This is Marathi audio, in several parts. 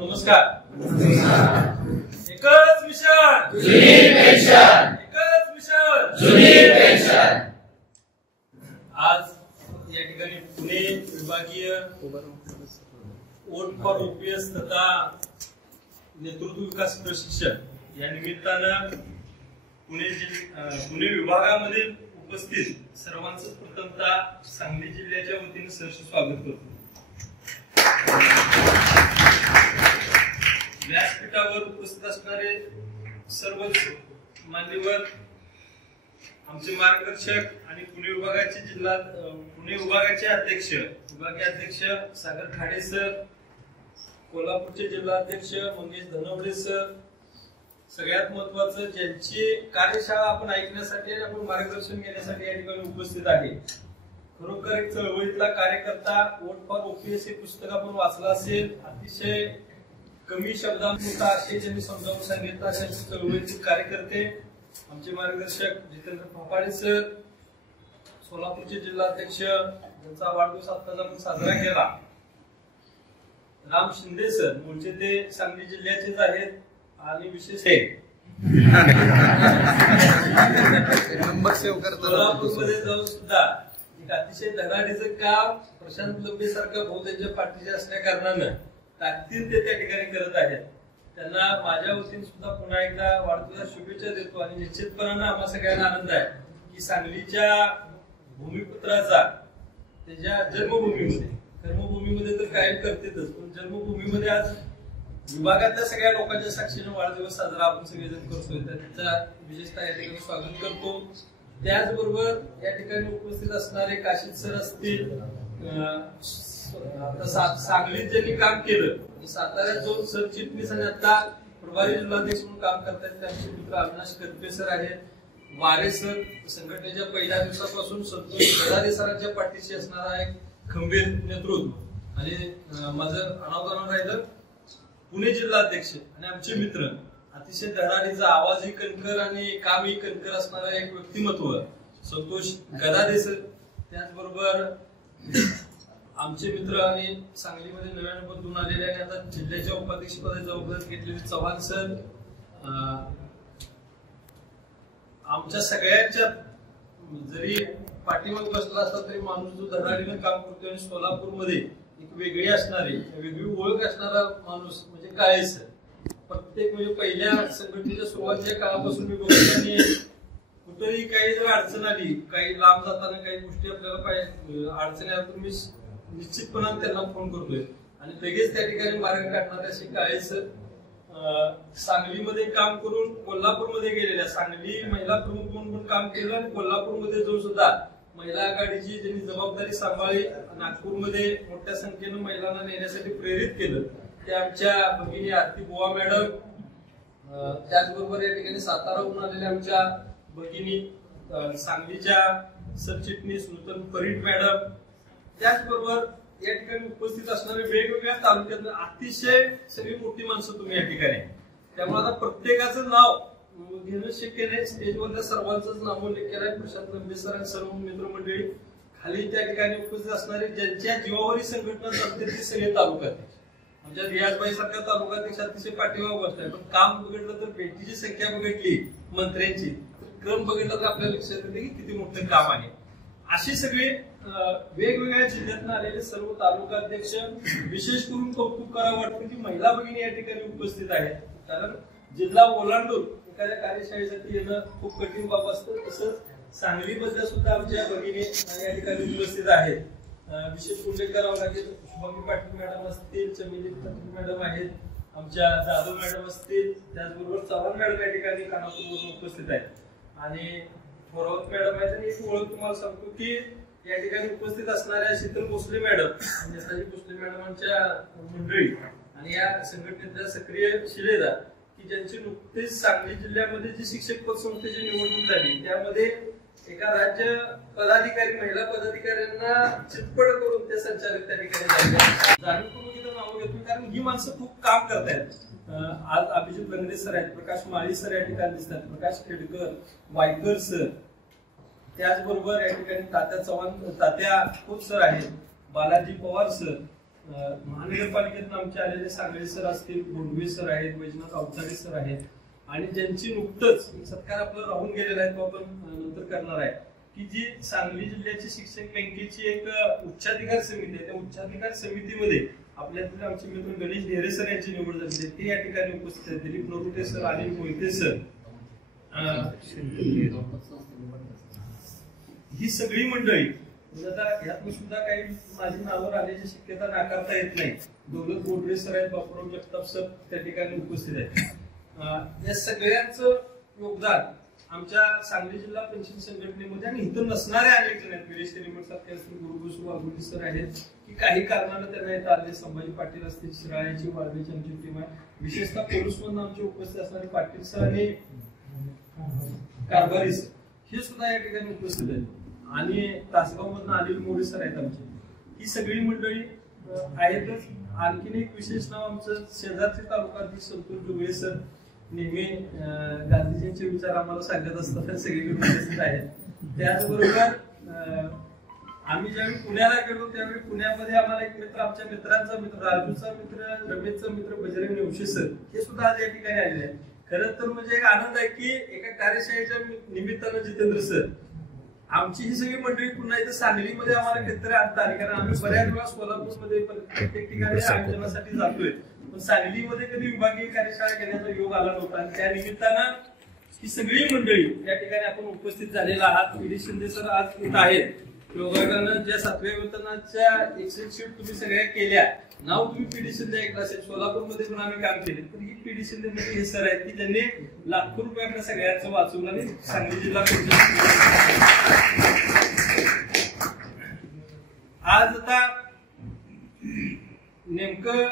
नमस्कार. एकच मिशन जुनी पेन्शन, एकच मिशन जुनी पेन्शन. आज या ठिकाणी पुणे विभागीय वोट फॉर ओपीएस तथा नेतृत्व विकास प्रशिक्षण या निमित्तानं पुणे विभागामध्ये उपस्थित सर्वांचं प्रथमतः सांगली जिल्ह्याच्या वतीने सहर्ष स्वागत करतो. व्यासपीठावर उपस्थित असणारे सर्व मान्यवर, आमचे मार्गदर्शक आणि पुणे विभागाचे विभागीय अध्यक्ष सागर खाडे सर, कोल्हापूरचे जिल्हा अध्यक्ष मंगेश धनवडे सर, सगळ्यात महत्वाचं ज्यांची कार्यशाळा आपण ऐकण्यासाठी आणि आपण मार्गदर्शन घेण्यासाठी या ठिकाणी उपस्थित आहे. खरोखर एक चळवळीतला कार्यकर्ता. वोट फॉर ओपीएस हे पुस्तक आपण वाचलं असेल. अतिशय कमी शब्दांत आशय ज्यांनी समजावून सांगितलं अशा चळवळीतील कार्यकर्ते आमचे मार्गदर्शक जितेंद्र फापाडे सर, सोलापूरचे जिल्हा अध्यक्ष ज्यांचा वाढदिवस आत्ताच आपण साजरा केला, राम शिंदे सर, मूळचे ते सांगली जिल्ह्याचेच आहेत आणि विशेष सोलापूरमध्ये जाऊन सुद्धा एक अतिशय धडाडीचं काम प्रशांत लंबे सारखा भाऊ त्यांच्या पाठीचे असल्या कारणानं ताकदीने ते त्या ठिकाणी करत आहेत. त्यांना माझ्या वतीने सुद्धा पुन्हा एकदा वाढदिवसाच्या शुभेच्छा देतो आणि निश्चितपणानं आम्हा सगळ्यांना आनंद आहे की सांगलीच्या भूमिपुत्राचा त्याच्या जन्मभूमीमध्ये, कर्मभूमीमध्ये तर कायम करतेच, पण जन्मभूमीमध्ये आज विभागातल्या सगळ्या लोकांच्या साक्षीने वाढदिवस साजरा आपण सगळेजण करतोय. त्याचा विशेषतः या ठिकाणी स्वागत करतो. त्याचबरोबर या ठिकाणी उपस्थित असणारे काशीद सर असतील, सांगलीत ज्यांनी काम केलं, साताऱ्यात जाऊन सरचिटणीस आणि आता प्रभारी जिल्हाध्यक्ष म्हणून काम करतात त्यांचे मित्र अविनाश करपे सर आहेत, वारे सर संघटनेच्या पहिल्या दिवसापासून संतोष गदादे सरांच्या पाठीशी असणारा एक खंबीर नेतृत्व आणि माझं अनावधान राहिलं पुणे जिल्हा अध्यक्ष आणि आमचे मित्र, अतिशय धडाडीचा, आवाजही कणकर आणि कामही कणकर असणारा एक व्यक्तिमत्व संतोष गदादे सर. त्याचबरोबर आमचे मित्र आणि सांगलीमध्ये नव्याने बदलून आलेले आणि आता जिल्ह्याच्या उपाध्यक्षपदाची जबाबदारी घेतलेले चव्हाण सर. आमच्या सगळ्यांच्या जरी पाठीमाग बसला असला तरी माणूस जो धडाडीनं काम करतो आणि सोलापूरमध्ये एक वेगळी असणारी, वेगळी ओळख असणारा माणूस म्हणजे काळे सर. प्रत्येक म्हणजे पहिल्या संघटनेच्या सुरुवातीच्या काळापासून मी बघतो आणि कुठेही काही जर अडचण आली, काही लांब जाताना काही गोष्टी आपल्याला अडचणी आल्या तर मी निश्चितपणाने त्यांना फोन करतोय आणि लगेच त्या ठिकाणी मार्ग काढणारे असे काळे सर. सांगलीमध्ये काम करून कोल्हापूरमध्ये गेलेल्या, सांगली महिला प्रमुख म्हणून पण काम केलं आणि कोल्हापूरमध्ये जाऊन सुद्धा महिला आघाडीची ज्यांनी जबाबदारी सांभाळली, नागपूरमध्ये मोठ्या संख्येनं महिलांना नेण्यासाठी प्रेरित केलं ते आमच्या भगिनी आरती बुवा मॅडम. त्याचबरोबर या ठिकाणी साताराहून आलेल्या आमच्या भगिनी सांगलीच्या सरचिटणीस नूतन फरीद मॅडम. त्याचबरोबर या ठिकाणी उपस्थित असणारे वेगवेगळ्या तालुक्यातून अतिशय सगळी मोठी माणसं तुम्ही या ठिकाणी, त्यामुळे आता प्रत्येकाचं नाव घेणं शक्य नाही. स्टेजवरच्या सर्वांचंच नामोल्लेख केलाय. प्रशांत लंबे सर आणि सर्व मित्रमंडळी, खाली त्या ठिकाणी उपस्थित असणारे ज्यांच्या जीवावरी संघटना चालते ते सगळे तालुक्याध्यक्ष, आमच्या रियाजबाई सारख्या तालुक्याध्यक्ष अतिशय पाठीमागे बसलाय. पण काम बघितलं तर भेटीची संख्या बघितली मंत्र्यांची, क्रम बघितला तर आपल्याला लक्षात येते की किती मोठं काम आहे. अशी सगळे वेगवेगळ्या जिल्ह्यातून आलेले सर्व तालुकाध्यक्ष, विशेष करून कौतुक करावं वाटतं की महिला भगिनी या ठिकाणी उपस्थित आहेत. कारण जिल्हा ओलांडून एखाद्या कार्यशाळेसाठी येणं खूप कठीण बाब असतं. तसंच सांगलीमध्ये सुद्धा आमच्या भगिनी या ठिकाणी उपस्थित आहेत. विशेष उल्लेख करावा लागेल, शुभांगी पाटील मॅडम असतील, चमेली पाटील मॅडम आहेत, आमच्या जाधव मॅडम असतील, त्याचबरोबर चव्हाण मॅडम या ठिकाणी खानापूरवरून उपस्थित आहेत आणि थोरावत मॅडम आहेत. आणि एक ओळख तुम्हाला सांगतो की या ठिकाणी उपस्थित असणाऱ्या शीतल भोसले मॅडम, नेताजी भोसले मॅडमांच्या मंडळी आणि या संघटनेतल्या सक्रिय शिलेदार की ज्यांची नुकतेच सांगली जिल्ह्यामध्ये जी शिक्षक पद संस्थेची निवडणूक झाली त्यामध्ये एका राज्य पदाधिकारी, महिला पदाधिकाऱ्यांना चितपट करून ते संचालक त्या ठिकाणी जाणीवपूर्वक नाव घेतो कारण ही माणसं खूप काम करतायत. आज अभिजित लंगरे सर आहेत, प्रकाश माळी सर या ठिकाणी दिसतात, प्रकाश खेडकर, वायकर सर, त्याचबरोबर या ठिकाणी तात्या चव्हाण, तात्या खोत सर आहेत, बालाजी पवार सर, महानगरपालिकेतून आमचे आलेले सांगळे सर असतील, बोंडवे सर आहेत, वैजनाथ अवतारे सर आहेत, आणि ज्यांची नुकतंच सत्कार आपलं राहून गेलेला आहे तो आपण नंतर करणार आहे, की जी सांगली जिल्ह्याची शिक्षक बँकेची एक उच्चाधिकार समिती आहे, त्या उच्चाधिकार समितीमध्ये आपल्यातील आमचे मित्र गणेश ढेरे सर यांची निवड झाली आहे, ते या ठिकाणी उपस्थित आहेत. दिलीप नरोटे सर, अनिल मोहिते सर, ही सगळी मंडळी, आता यातून सुद्धा काही माझी नावं राहण्याची शक्यता नाकारता येत नाही. दौलत बोडरे सर आहेत, बापूराव जगताप सर त्या ठिकाणी उपस्थित आहेत. या सगळ्यांचं योगदान आमच्या सांगली जिल्हा पेन्शन संघटनेमध्ये आणि इथं नसणारे अनेक जण आहेत. वीरेश तेलीमठ सारखे असतील, गुरुबसू वाघोली सर आहेत, की काही कारणानं त्यांना येत आले. संभाजी पाटील असतील, शिराळ्याची वाळवेची आमची टीम आहे. विशेषतः पोलीस मधून आमचे उपस्थित असणारे पाटील सर आणि कारभारी सर हे सुद्धा या ठिकाणी उपस्थित आहेत. आणि तासगाव मधून अनिल मोरे सर आहेत आमचे. ही सगळी मंडळी आहेतच. आणखीन एक विशेष नाव आमचं शेजारचे तालुकाधीश संतोष डोळे सर, नेहमी गांधीजींचे विचार आम्हाला सांगत असतात, सगळीकडे उपस्थित आहेत. त्याचबरोबर आम्ही ज्यावेळी पुण्याला गेलो त्यावेळी पुण्यामध्ये आम्हाला एक मित्र, आमच्या मित्रांचा मित्र, राजूचा मित्र, रमेशचा मित्र बजरंग नेवशे सर हे सुद्धा आज या ठिकाणी आलेले आहेत. खरं तर म्हणजे एक आनंद आहे की एका कार्यशाळेच्या निमित्तानं जितेंद्र सर, आमची ही सगळी मंडळी पुन्हा इथं सांगलीमध्ये आम्हाला कधीतरी आणता आली, कारण आम्ही बऱ्याच वेळा सोलापूरमध्ये प्रत्येक ठिकाणी आयोजनासाठी जातोय, पण सांगलीमध्ये कधी विभागीय कार्यशाळा घेण्याचा योग आला नव्हता. आणि त्या निमित्तानं ही सगळी मंडळी या ठिकाणी आपण उपस्थित झालेला आहात. पीडी शिंदे सर आज इथं आहेत. योगायोगानं ज्या 7व्या वेतनाच्या एक्सेल शीट तुम्ही सगळ्या केल्या, नाव तुम्ही पीडी शिंदे ऐकलं असेल. सोलापूरमध्ये पण आम्ही काम केले, तर ही पीडी शिंदे मध्ये हे सर आहेत की ज्यांनी लाखो रुपये आपल्या सगळ्यांचं वाचवलं आणि सांगली जिल्हा आज आता नेमकं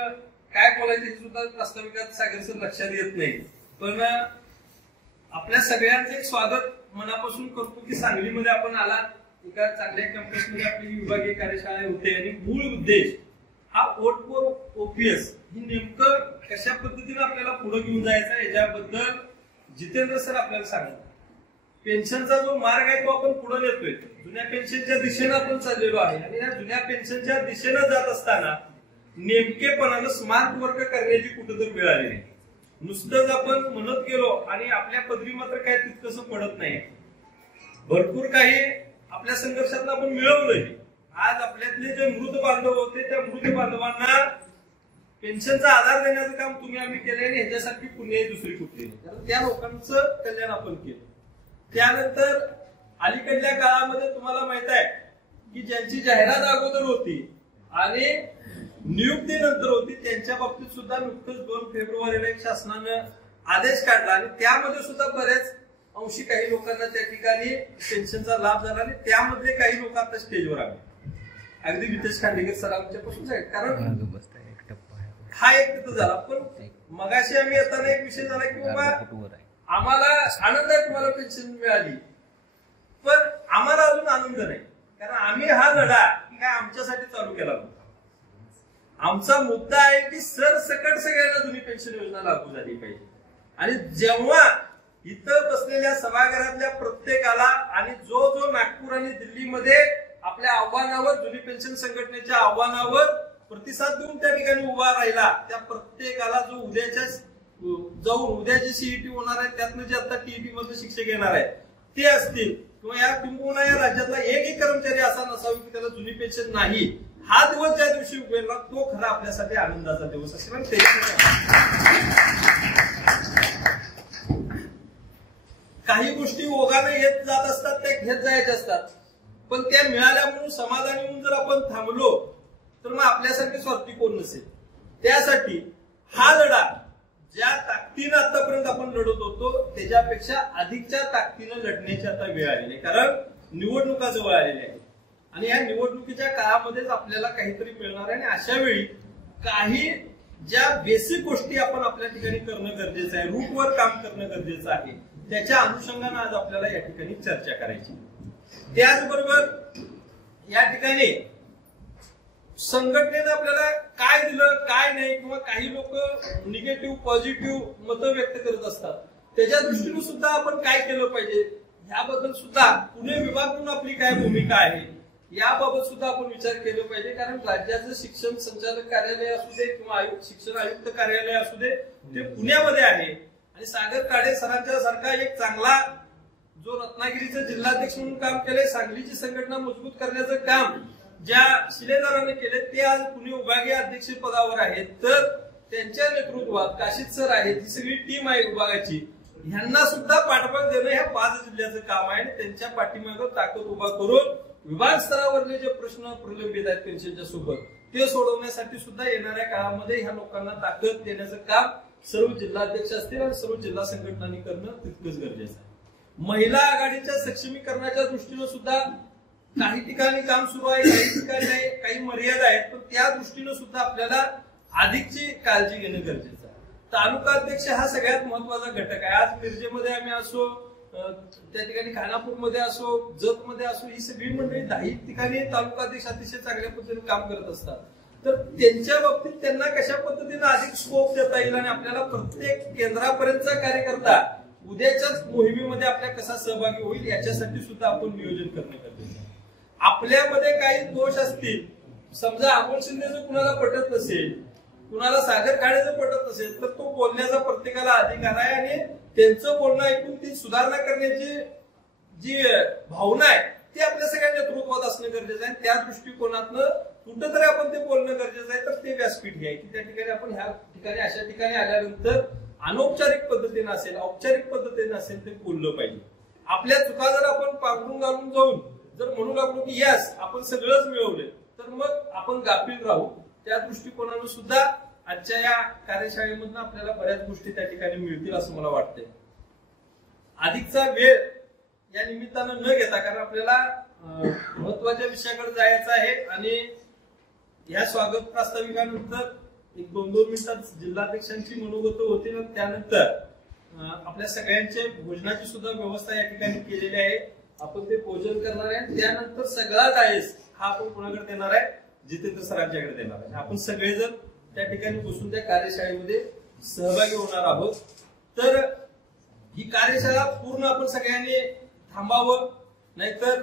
काय बोलायचं हे सुद्धा प्रास्ताविकात सागर सर लक्षात येत नाही, पण आपल्या सगळ्यांचं एक स्वागत मनापासून करतो की सांगलीमध्ये आपण आलात. एका चांगल्या कॅम्पसमध्ये आपली विभागीय कार्यशाळा होते आणि मूळ उद्देश हा वोट फॉर ओपीएस ही नेमकं कशा पद्धतीने आपल्याला पुढे घेऊन जायचं याच्याबद्दल जितेंद्र सर आपल्याला सांगतात. पेन्शनचा जो मार्ग आहे तो आपण पुढे नेतोय, जुन्या पेन्शनच्या दिशेनं आपण चाललेलो आहे. आणि या जुन्या पेन्शनच्या दिशेनं जात असताना नेमकेपणानं स्मार्ट वर्क करण्याची कुठेतरी वेळ आली नाही. नुसतंच आपण म्हणत गेलो आणि आपल्या पदरी मात्र काय तितकंसं पडत नाही. भरपूर काही आपल्या संघर्षात आपण मिळवलंय. आज आपल्यातले जे मृत बांधव होते त्या मृत बांधवांना पेन्शनचा आधार देण्याचं काम तुम्ही आम्ही केलंय आणि ह्याच्यासाठी पुणे दुसरी कुठली, कारण त्या लोकांचं कल्याण आपण केलं. त्यानंतर अलीकडल्या काळामध्ये तुम्हाला माहित आहे की ज्यांची जाहिरात अगोदर होती आणि नियुक्ती नंतर होती त्यांच्या बाबतीत सुद्धा नुकतंच 2 फेब्रुवारीला एक शासनानं आदेश काढला आणि त्यामध्ये सुद्धा बरेच अंशी काही लोकांना त्या ठिकाणी पेन्शनचा लाभ झाला आणि त्यामध्ये काही लोक आता स्टेजवर आले. अगदी वितेश खांडेकर सर आमच्यापासून आहेत, कारण हा एक तिथं झाला. पण मगाशी आम्ही येताना एक विषय झाला की बाबा आम्हाला आनंद आहे तुम्हाला पेन्शन मिळाली, पण आम्हाला अजून आनंद नाही, कारण आम्ही हा लढा काय आमच्यासाठी चालू केला नव्हता. आमचा मुद्दा आहे की सरसकट सगळ्यांना जुनी पेन्शन योजना लागू झाली पाहिजे. आणि जेव्हा इथं बसलेल्या सभागृहातल्या प्रत्येकाला आणि जो जो नागपूर आणि दिल्लीमध्ये आपल्या आव्हानावर, जुनी पेन्शन संघटनेच्या आव्हानावर प्रतिसाद देऊन त्या ठिकाणी उभा राहिला, त्या प्रत्येकाला जो उद्याच्या जाऊन उद्या जे सीईटी होणार आहे त्यातनं जे आता टीईटी मधले शिक्षक येणार आहेत ते असतील किंवा या किंबहुना या राज्यातला एकही कर्मचारी असा नसावा की त्याला जुनी पेन्शन नाही, हा दिवस ज्या दिवशी उभेला तो खरा आपल्यासाठी आनंदाचा दिवस असेल. आणि काही गोष्टी ओघाने येत जात असतात, त्या घेत जायच्या असतात, पण त्या मिळाल्या म्हणून समाधानी म्हणून जर आपण थांबलो तर मग आपल्यासारखे स्वार्थी कोण नसेल. त्यासाठी हा लढा ज्या ताकदीनं आतापर्यंत आपण लढत होतो त्याच्यापेक्षा अधिकच्या ताकदीनं लढण्याची आता वेळ आलेली आहे, कारण निवडणुका जवळ आलेल्या आहेत आणि या निवडणुकीच्या काळामध्येच आपल्याला काहीतरी मिळणार आहे. आणि अशा वेळी काही ज्या बेसिक गोष्टी आपण आपल्या ठिकाणी करणं गरजेचं आहे, रूटवर काम करणं गरजेचं आहे, त्याच्या अनुषंगाने आज आपल्याला या ठिकाणी चर्चा करायची. त्याचबरोबर या ठिकाणी संघटनेनं आपल्याला काय दिलं काय नाही, किंवा काही लोक निगेटिव्ह पॉझिटिव्ह मतं व्यक्त करत असतात, त्याच्या दृष्टीने सुद्धा आपण काय केलं पाहिजे याबद्दल सुद्धा पुणे विभाग म्हणून आपली काय भूमिका आहे याबाबत सुद्धा आपण विचार केला पाहिजे, कारण राज्याचं शिक्षण संचालक कार्यालय असू दे किंवा शिक्षण आयुक्त कार्यालय असू दे ते पुण्यामध्ये आहे आणि सागर काळे सरांच्या सारखा एक चांगला जो रत्नागिरीचं जिल्हाध्यक्ष म्हणून काम केलंय, सांगलीची संघटना मजबूत करण्याचं काम ज्या शिलेदाराने केले ते आज पुणे विभागीय अध्यक्ष पदावर आहेत, तर त्यांच्या नेतृत्वात काशीद सर आहेत, ही सगळी टीम आहे विभागाची, ह्यांना सुद्धा पाठबळ देणं ह्या 5 जिल्ह्याचं काम आहे आणि त्यांच्या पाठीमागे ताकद उभा करून विभाग स्तरावरले जे प्रश्न प्रलंबित आहेत पेन्शनच्या सोबत ते सोडवण्यासाठी सुद्धा येणाऱ्या काळामध्ये ह्या लोकांना ताकद देण्याचं काम सर्व जिल्हाध्यक्ष असतील आणि सर्व जिल्हा संघटनांनी करणं तितकंच गरजेचं आहे. महिला आघाडीच्या सक्षमीकरणाच्या दृष्टीनं सुद्धा काही ठिकाणी काम सुरू आहे, काही ठिकाणी नाही, काही मर्यादा आहेत, पण त्या दृष्टीनं सुद्धा आपल्याला अधिकची काळजी घेणं गरजेचं आहे. तालुका अध्यक्ष हा सगळ्यात महत्वाचा घटक आहे. आज मिरजेमध्ये आम्ही असो, त्या ठिकाणी खानापूरमध्ये असो, जतमध्ये असो, ही सगळी मंडळी 10 ठिकाणी तालुका अध्यक्ष अतिशय चांगल्या पद्धतीने काम करत असतात. तर त्यांच्या बाबतीत त्यांना कशा पद्धतीने अधिक स्कोप देता येईल आणि आपल्याला प्रत्येक केंद्रापर्यंतचा कार्यकर्ता उद्याच्याच मोहिमेमध्ये आपल्या कसा सहभागी होईल याच्यासाठी सुद्धा आपण नियोजन करणं गरजेचं आहे. आपल्यामध्ये काही दोष असतील, समजा अमोल शिंदेचं कुणाला पटत नसेल, कुणाला सागर काळेचं पटत नसेल, तर तो बोलण्याचा प्रत्येकाला अधिकार आहे आणि त्यांचं बोलणं ऐकून ती सुधारणा करण्याची जी भावना आहे ती आपल्या सगळ्या नेतृत्वात असणं गरजेचं आहे. त्या दृष्टिकोनातनं कुठंतरी आपण ते बोलणं गरजेचं आहे. तर ते व्यासपीठ घ्या की त्या ठिकाणी आपण ह्या ठिकाणी अशा ठिकाणी आल्यानंतर अनौपचारिक पद्धतीने असेल, औपचारिक पद्धतीने असेल ते बोललं पाहिजे. आपल्या चुका जर आपण पांघरून घालून जाऊन जर म्हणू लागलो की यस आपण सगळंच मिळवले, तर मग आपण गाफील राहू. त्या दृष्टिकोनानं सुद्धा आजच्या या कार्यशाळेमधून आपल्याला बऱ्याच गोष्टी त्या ठिकाणी मिळतील असं मला वाटतंय. अधिकचा वेळ या निमित्तानं न घेता, कारण आपल्याला महत्वाच्या विषयाकडे जायचं आहे आणि या स्वागत प्रास्ताविकानंतर 1-2 मिनिटात जिल्हाध्यक्षांची मनोगत होतील आणि त्यानंतर आपल्या सगळ्यांच्या भोजनाची सुद्धा व्यवस्था या ठिकाणी केलेली आहे. आपण ते भोजन करणार आहे. त्यानंतर सगळा डायस हा आपण कोणाकडे देणार आहे, जितेंद्र सरांच्याकडे देणार आहे. आपण सगळेजण त्या ठिकाणी बसून त्या कार्यशाळेमध्ये सहभागी होणार आहोत. तर ही कार्यशाळा पूर्ण आपण सगळ्यांनी थांबावं, नाहीतर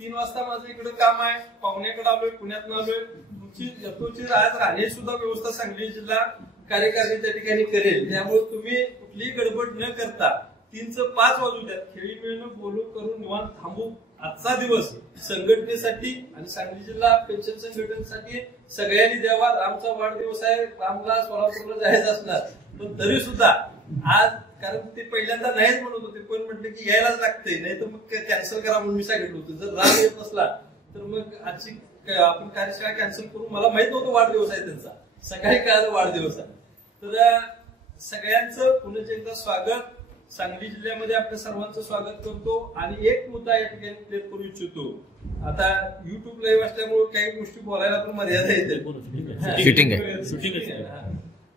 3 वाजता माझं इकडे काम आहे, पाहुण्याकडे आलोय, पुण्यात आलोय, तुमची यथोचित आज राहण्याची सुद्धा व्यवस्था सांगली जिल्हा कार्यकारिणी त्या ठिकाणी करेल. त्यामुळे तुम्ही कुठलीही गडबड न करता 3चं 5 वाजू द्या, खेळी मिळणं बोलू करून निवांत थांबू. आजचा दिवस संघटनेसाठी आणि सांगली जिल्हा पेन्शन संघटनेसाठी सगळ्यांनी द्यावा. रामचा वाढदिवस आहे, रामला सोलापूरला जायचं असणार, पण तरी सुद्धा आज, कारण ते पहिल्यांदा नाहीच म्हणत होते, पण म्हटलं की यायलाच लागते, नाही तर मग कॅन्सल करा म्हणून मी सांगितलं होतं. जर राम येत नसला तर मग आजची आपण कार्यशाळा कॅन्सल करू. मला माहित नव्हतं वाढदिवस आहे त्यांचा, सकाळी कळालं वाढदिवस आहे. तर सगळ्यांचं पुन्हा एकदा स्वागत. सांगली जिल्ह्यामध्ये आपल्या सर्वांचं स्वागत करतो आणि एक मुद्दा या ठिकाणी क्लिअर करू इच्छितो. आता युट्यूब लाईव्ह असल्यामुळे काही गोष्टी बोलायला पण मर्यादा येते,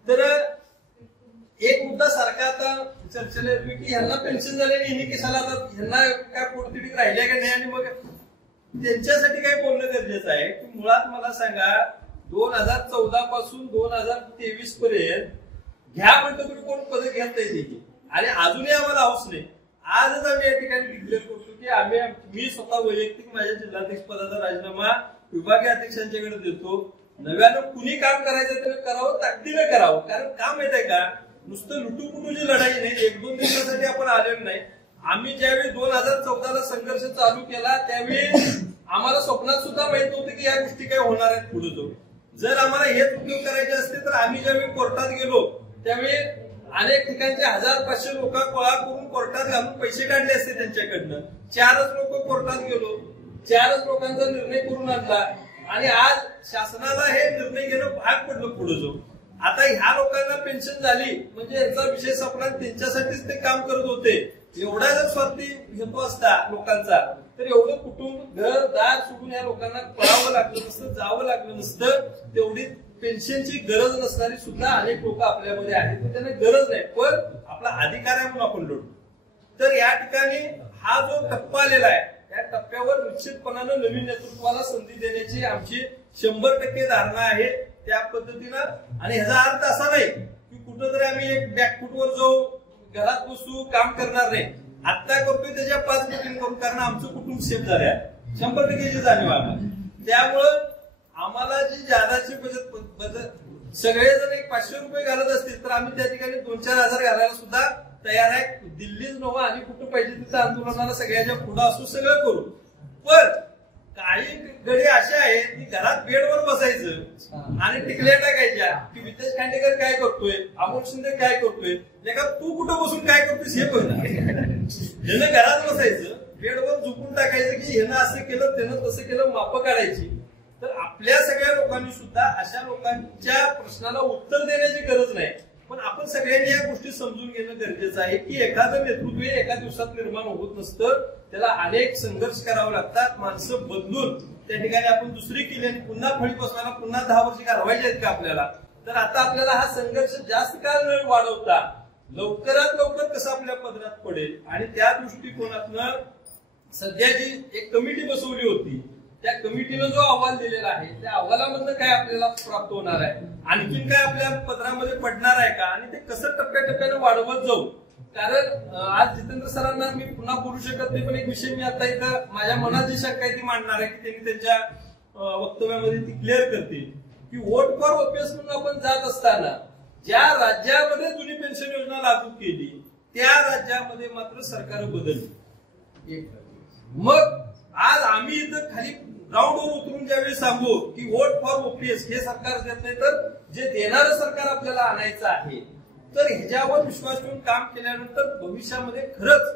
तर एक मुद्दा सारखा आता चर्चेला येतो की ह्यांना पेन्शन झाल्याने हिने कशाला, ह्यांना काय पोटतिडीत राहिल्या का नाही, आणि मग त्यांच्यासाठी काही बोलणं गरजेचं आहे की मुळात मला सांगा 2014 पासून 2023 पर्यंत घ्या म्हणतो तुम्ही कोण पद घेता येते आणि अजूनही आम्हाला हाऊस नाही. आजच आम्ही या ठिकाणी डिक्लेअर करतो की मी स्वतः वैयक्तिक माझ्या जिल्हाध्यक्ष पदाचा राजीनामा विभागीय अध्यक्षांच्याकडे देतो. नव्यानं कुणी काम करायचं तर करावं, ताकदीनं करावं. कारण काम माहित आहे का, नुसतं लुटूपुटूची लढाई नाही, 1-2 दिवसासाठी आपण आलेलो नाही. आम्ही ज्यावेळी 2014ला संघर्ष चालू केला त्यावेळी आम्हाला स्वप्नात सुद्धा माहित नव्हतं की या गोष्टी काय होणार आहेत पुढे जाऊन. जर आम्हाला हेच उद्योग करायचे असते तर आम्ही ज्यावेळी कोर्टात गेलो त्यावेळी अनेक ठिकाणचे 1000-500 लोक गोळा करून कोर्टात घालून पैसे काढले असते त्यांच्याकडनं. 4च लोक कोर्टात गेलो, 4च लोकांचा निर्णय करून आणला आणि आज शासनाला हे निर्णय घेणं भाग पडलं पुढे जाऊन. आता ह्या लोकांना पेन्शन झाली म्हणजे यांचा विषय संपला, त्यांच्यासाठीच ते काम करत होते. एवढा जर स्वार्थी हेतू असता लोकांचा तर एवढं कुटुंब घर दार सोडून या लोकांना पळावं लागलं नसतं, जावं लागलं नसतं. तेवढी पेन्शनची गरज नसणारी सुद्धा अनेक लोक आपल्यामध्ये आहेत, त्यांना गरज नाही, पण आपला अधिकार आहे म्हणून आपण लढू. तर या ठिकाणी हा जो टप्पा आलेला आहे त्या टप्प्यावर निश्चितपणानं नवीन नेतृत्वाला संधी देण्याची आमची 100% धारणा आहे. त्या पद्धतीनं, आणि ह्याचा अर्थ असा नाही की कुठंतरी आम्ही एक बॅकफुटवर जाऊ, घरात बसू, काम करणार नाही. आता करतोय त्याच्या 5 पटीने करू, कारण आमचं कुटुंब सेफ झालं आहे. 100% जाणीव आहे. त्यामुळं आम्हाला जी जादाची बचत सगळेजण एक 500 रुपये घालत असतील तर आम्ही त्या ठिकाणी 2-4 हजार घालायला सुद्धा तयार आहे. दिल्लीच नव्हा आणि कुठं पाहिजे तिथं आंदोलनाला सगळ्याच्या पुढं असू सगळं करू. पण काही गडी असे आहेत की घरात बेडवर बसायचं आणि टिकल्या टाकायच्या की वितेश खांडेकर काय करतोय, अमोल शिंदे काय करतोय, का तू कुठं बसून काय करतोयस हे बघणार. ह्यानं घरात बसायचं, बेडवर झोपून टाकायचं की ह्यानं असं केलं त्यानं तसं केलं, मापं काढायची. तर आपल्या सगळ्या लोकांनी सुद्धा अशा लोकांच्या प्रश्नाला उत्तर देण्याची गरज नाही. पण आपण सगळ्यांनी या गोष्टी समजून घेणं गरजेचं आहे की एखादं नेतृत्व एका दिवसात निर्माण होत नसतं. त्याला अनेक संघर्ष करावे लागतात. माणसं बदलून त्या ठिकाणी आपण दुसरी केली आणि पुन्हा फळी बसवायला पुन्हा 10 वर्ष घालवायचे आहेत का आपल्याला. तर आता आपल्याला हा संघर्ष जास्त काळ न वाढवता लवकरात लवकर कसं आपल्या पदरात पडेल आणि त्या दृष्टिकोनातनं सध्या जी एक कमिटी बसवली होती त्या कमिटीनं जो अहवाल दिलेला आहे त्या अहवालामधनं काय आपल्याला प्राप्त होणार आहे, आणखीन काय आपल्या पदरामध्ये पडणार आहे का आणि ते कसं टप्प्याटप्प्याने वाढवत जाऊ. कारण आज जितेंद्र सरांना मी पुन्हा बोलू शकत नाही, पण एक विषय मी आता इथं माझ्या मनात जी शंका आहे ती मांडणार आहे की त्यांनी त्यांच्या वक्तव्यामध्ये ती क्लिअर करतील की वोट फॉर ओपीएस म्हणून आपण जात असताना ज्या राज्यामध्ये जुनी पेन्शन योजना लागू केली त्या राज्यामध्ये मात्र सरकार बदलली. मग आज आम्ही इथं खाली ग्राउंडवर उतरून ज्यावेळी सांगू की वोट फॉर ओपीएस हे सरकार देत नाही तर जे देणारं सरकार आपल्याला आणायचं आहे, तर ह्याच्यावर विश्वास ठेवून काम केल्यानंतर भविष्यामध्ये खरंच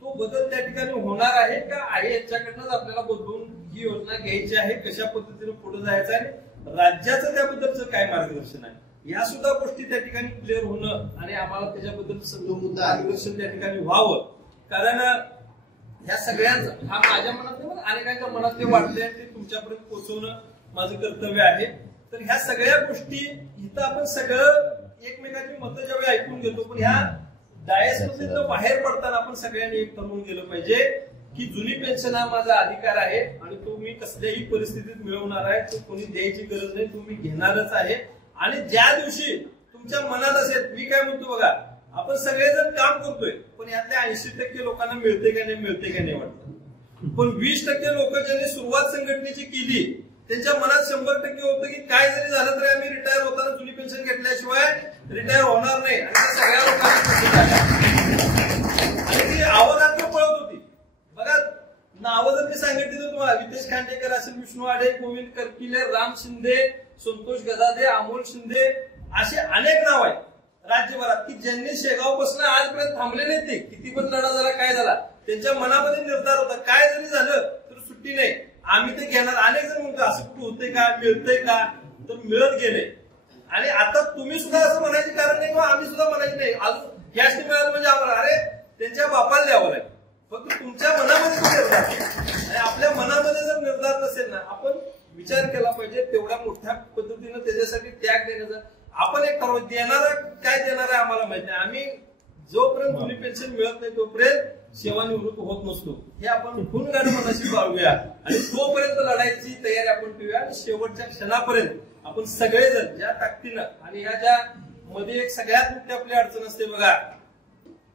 तो बदल त्या ठिकाणी होणार आहे का आहे याच्याकडनंच आपल्याला बदलून ही योजना घ्यायची आहे, कशा पद्धतीने पुढे जायचं आहे, राज्याचं त्याबद्दलचं काय मार्गदर्शन आहे, या सुद्धा गोष्टी त्या ठिकाणी क्लिअर होणं आणि आम्हाला त्याच्याबद्दल मार्गदर्शन त्या ठिकाणी व्हावं. कारण ह्या सगळ्यांचं हा माझ्या मनात नाही, अनेकांच्या मनात ते वाटतंय ते तुमच्यापर्यंत पोहोचवणं माझं कर्तव्य आहे. तर ह्या सगळ्या गोष्टी इथं आपण सगळं एकमेकांची मतं ज्यावेळी ऐकून घेतो, पण ह्या डायसमधून बाहेर पडताना आपण सगळ्यांनी एक ठरवून गेलं पाहिजे की जुनी पेन्शन हा माझा अधिकार आहे आणि तो मी कसल्याही परिस्थितीत मिळवणार आहे. तो कोणी द्यायची गरज नाही, तो मी घेणारच आहे. आणि ज्या दिवशी तुमच्या मनात असेल, मी काय म्हणतो बघा, आपण सगळेजण काम करतोय पण यातल्या 80% लोकांना मिळते का नाही वाटतं. पण 20% लोक ज्यांनी सुरुवात संघटनेची केली त्यांच्या मनात 100% होतं की काय जरी झालं तरी आम्ही रिटायर होताना जुनी पेन्शन घेतल्याशिवाय रिटायर होणार नाही. आणि त्या सगळ्या लोकांना आणि ती आवाजात पळत होती. बघा नावं जर मी सांगितली तर तुम्हाला वितेश खांडेकर असेल, विष्णू आडे, गोविंद करकिले, राम शिंदे, संतोष गदादे, अमोल शिंदे, असे अनेक नाव आहेत राज्यभरात की ज्यांनी शेगावपासून आजपर्यंत थांबले नाहीत. ते किती पण लढा झाला काय झाला त्यांच्या मनामध्ये निर्धार होता काय जरी झालं तर सुट्टी नाही, आम्ही ते घेणार. अनेक जण म्हणतो असं कुठं होतंय का, मिळतंय का, तर मिळत गेले. आणि आता तुम्ही सुद्धा असं म्हणायचे कारण नाही किंवा आम्ही सुद्धा म्हणायचे नाही अजून गॅस मिळालं म्हणजे आम्हाला अरे त्यांच्या बापाला द्यावं लागेल. फक्त तुमच्या मनामध्ये तो निर्धार आणि आपल्या मनामध्ये जर निर्धार नसेल ना आपण विचार केला पाहिजे तेवढ्या मोठ्या पद्धतीनं त्याच्यासाठी त्याग देण्याचा. आपण एक ठरवू देणारा काय देणार आहे आम्हाला माहित नाही. आम्ही जोपर्यंत जुनी पेन्शन मिळत नाही तोपर्यंत सेवानिवृत्त होत नसतो हे आपण खून मनाशी बाळगूया आणि तोपर्यंत लढायची तयारी आपण ठेवूया. आणि शेवटच्या क्षणापर्यंत आपण सगळेजण ज्या ताकदीनं आणि ह्या ज्या मध्ये एक सगळ्यात मोठी आपली अडचण असते बघा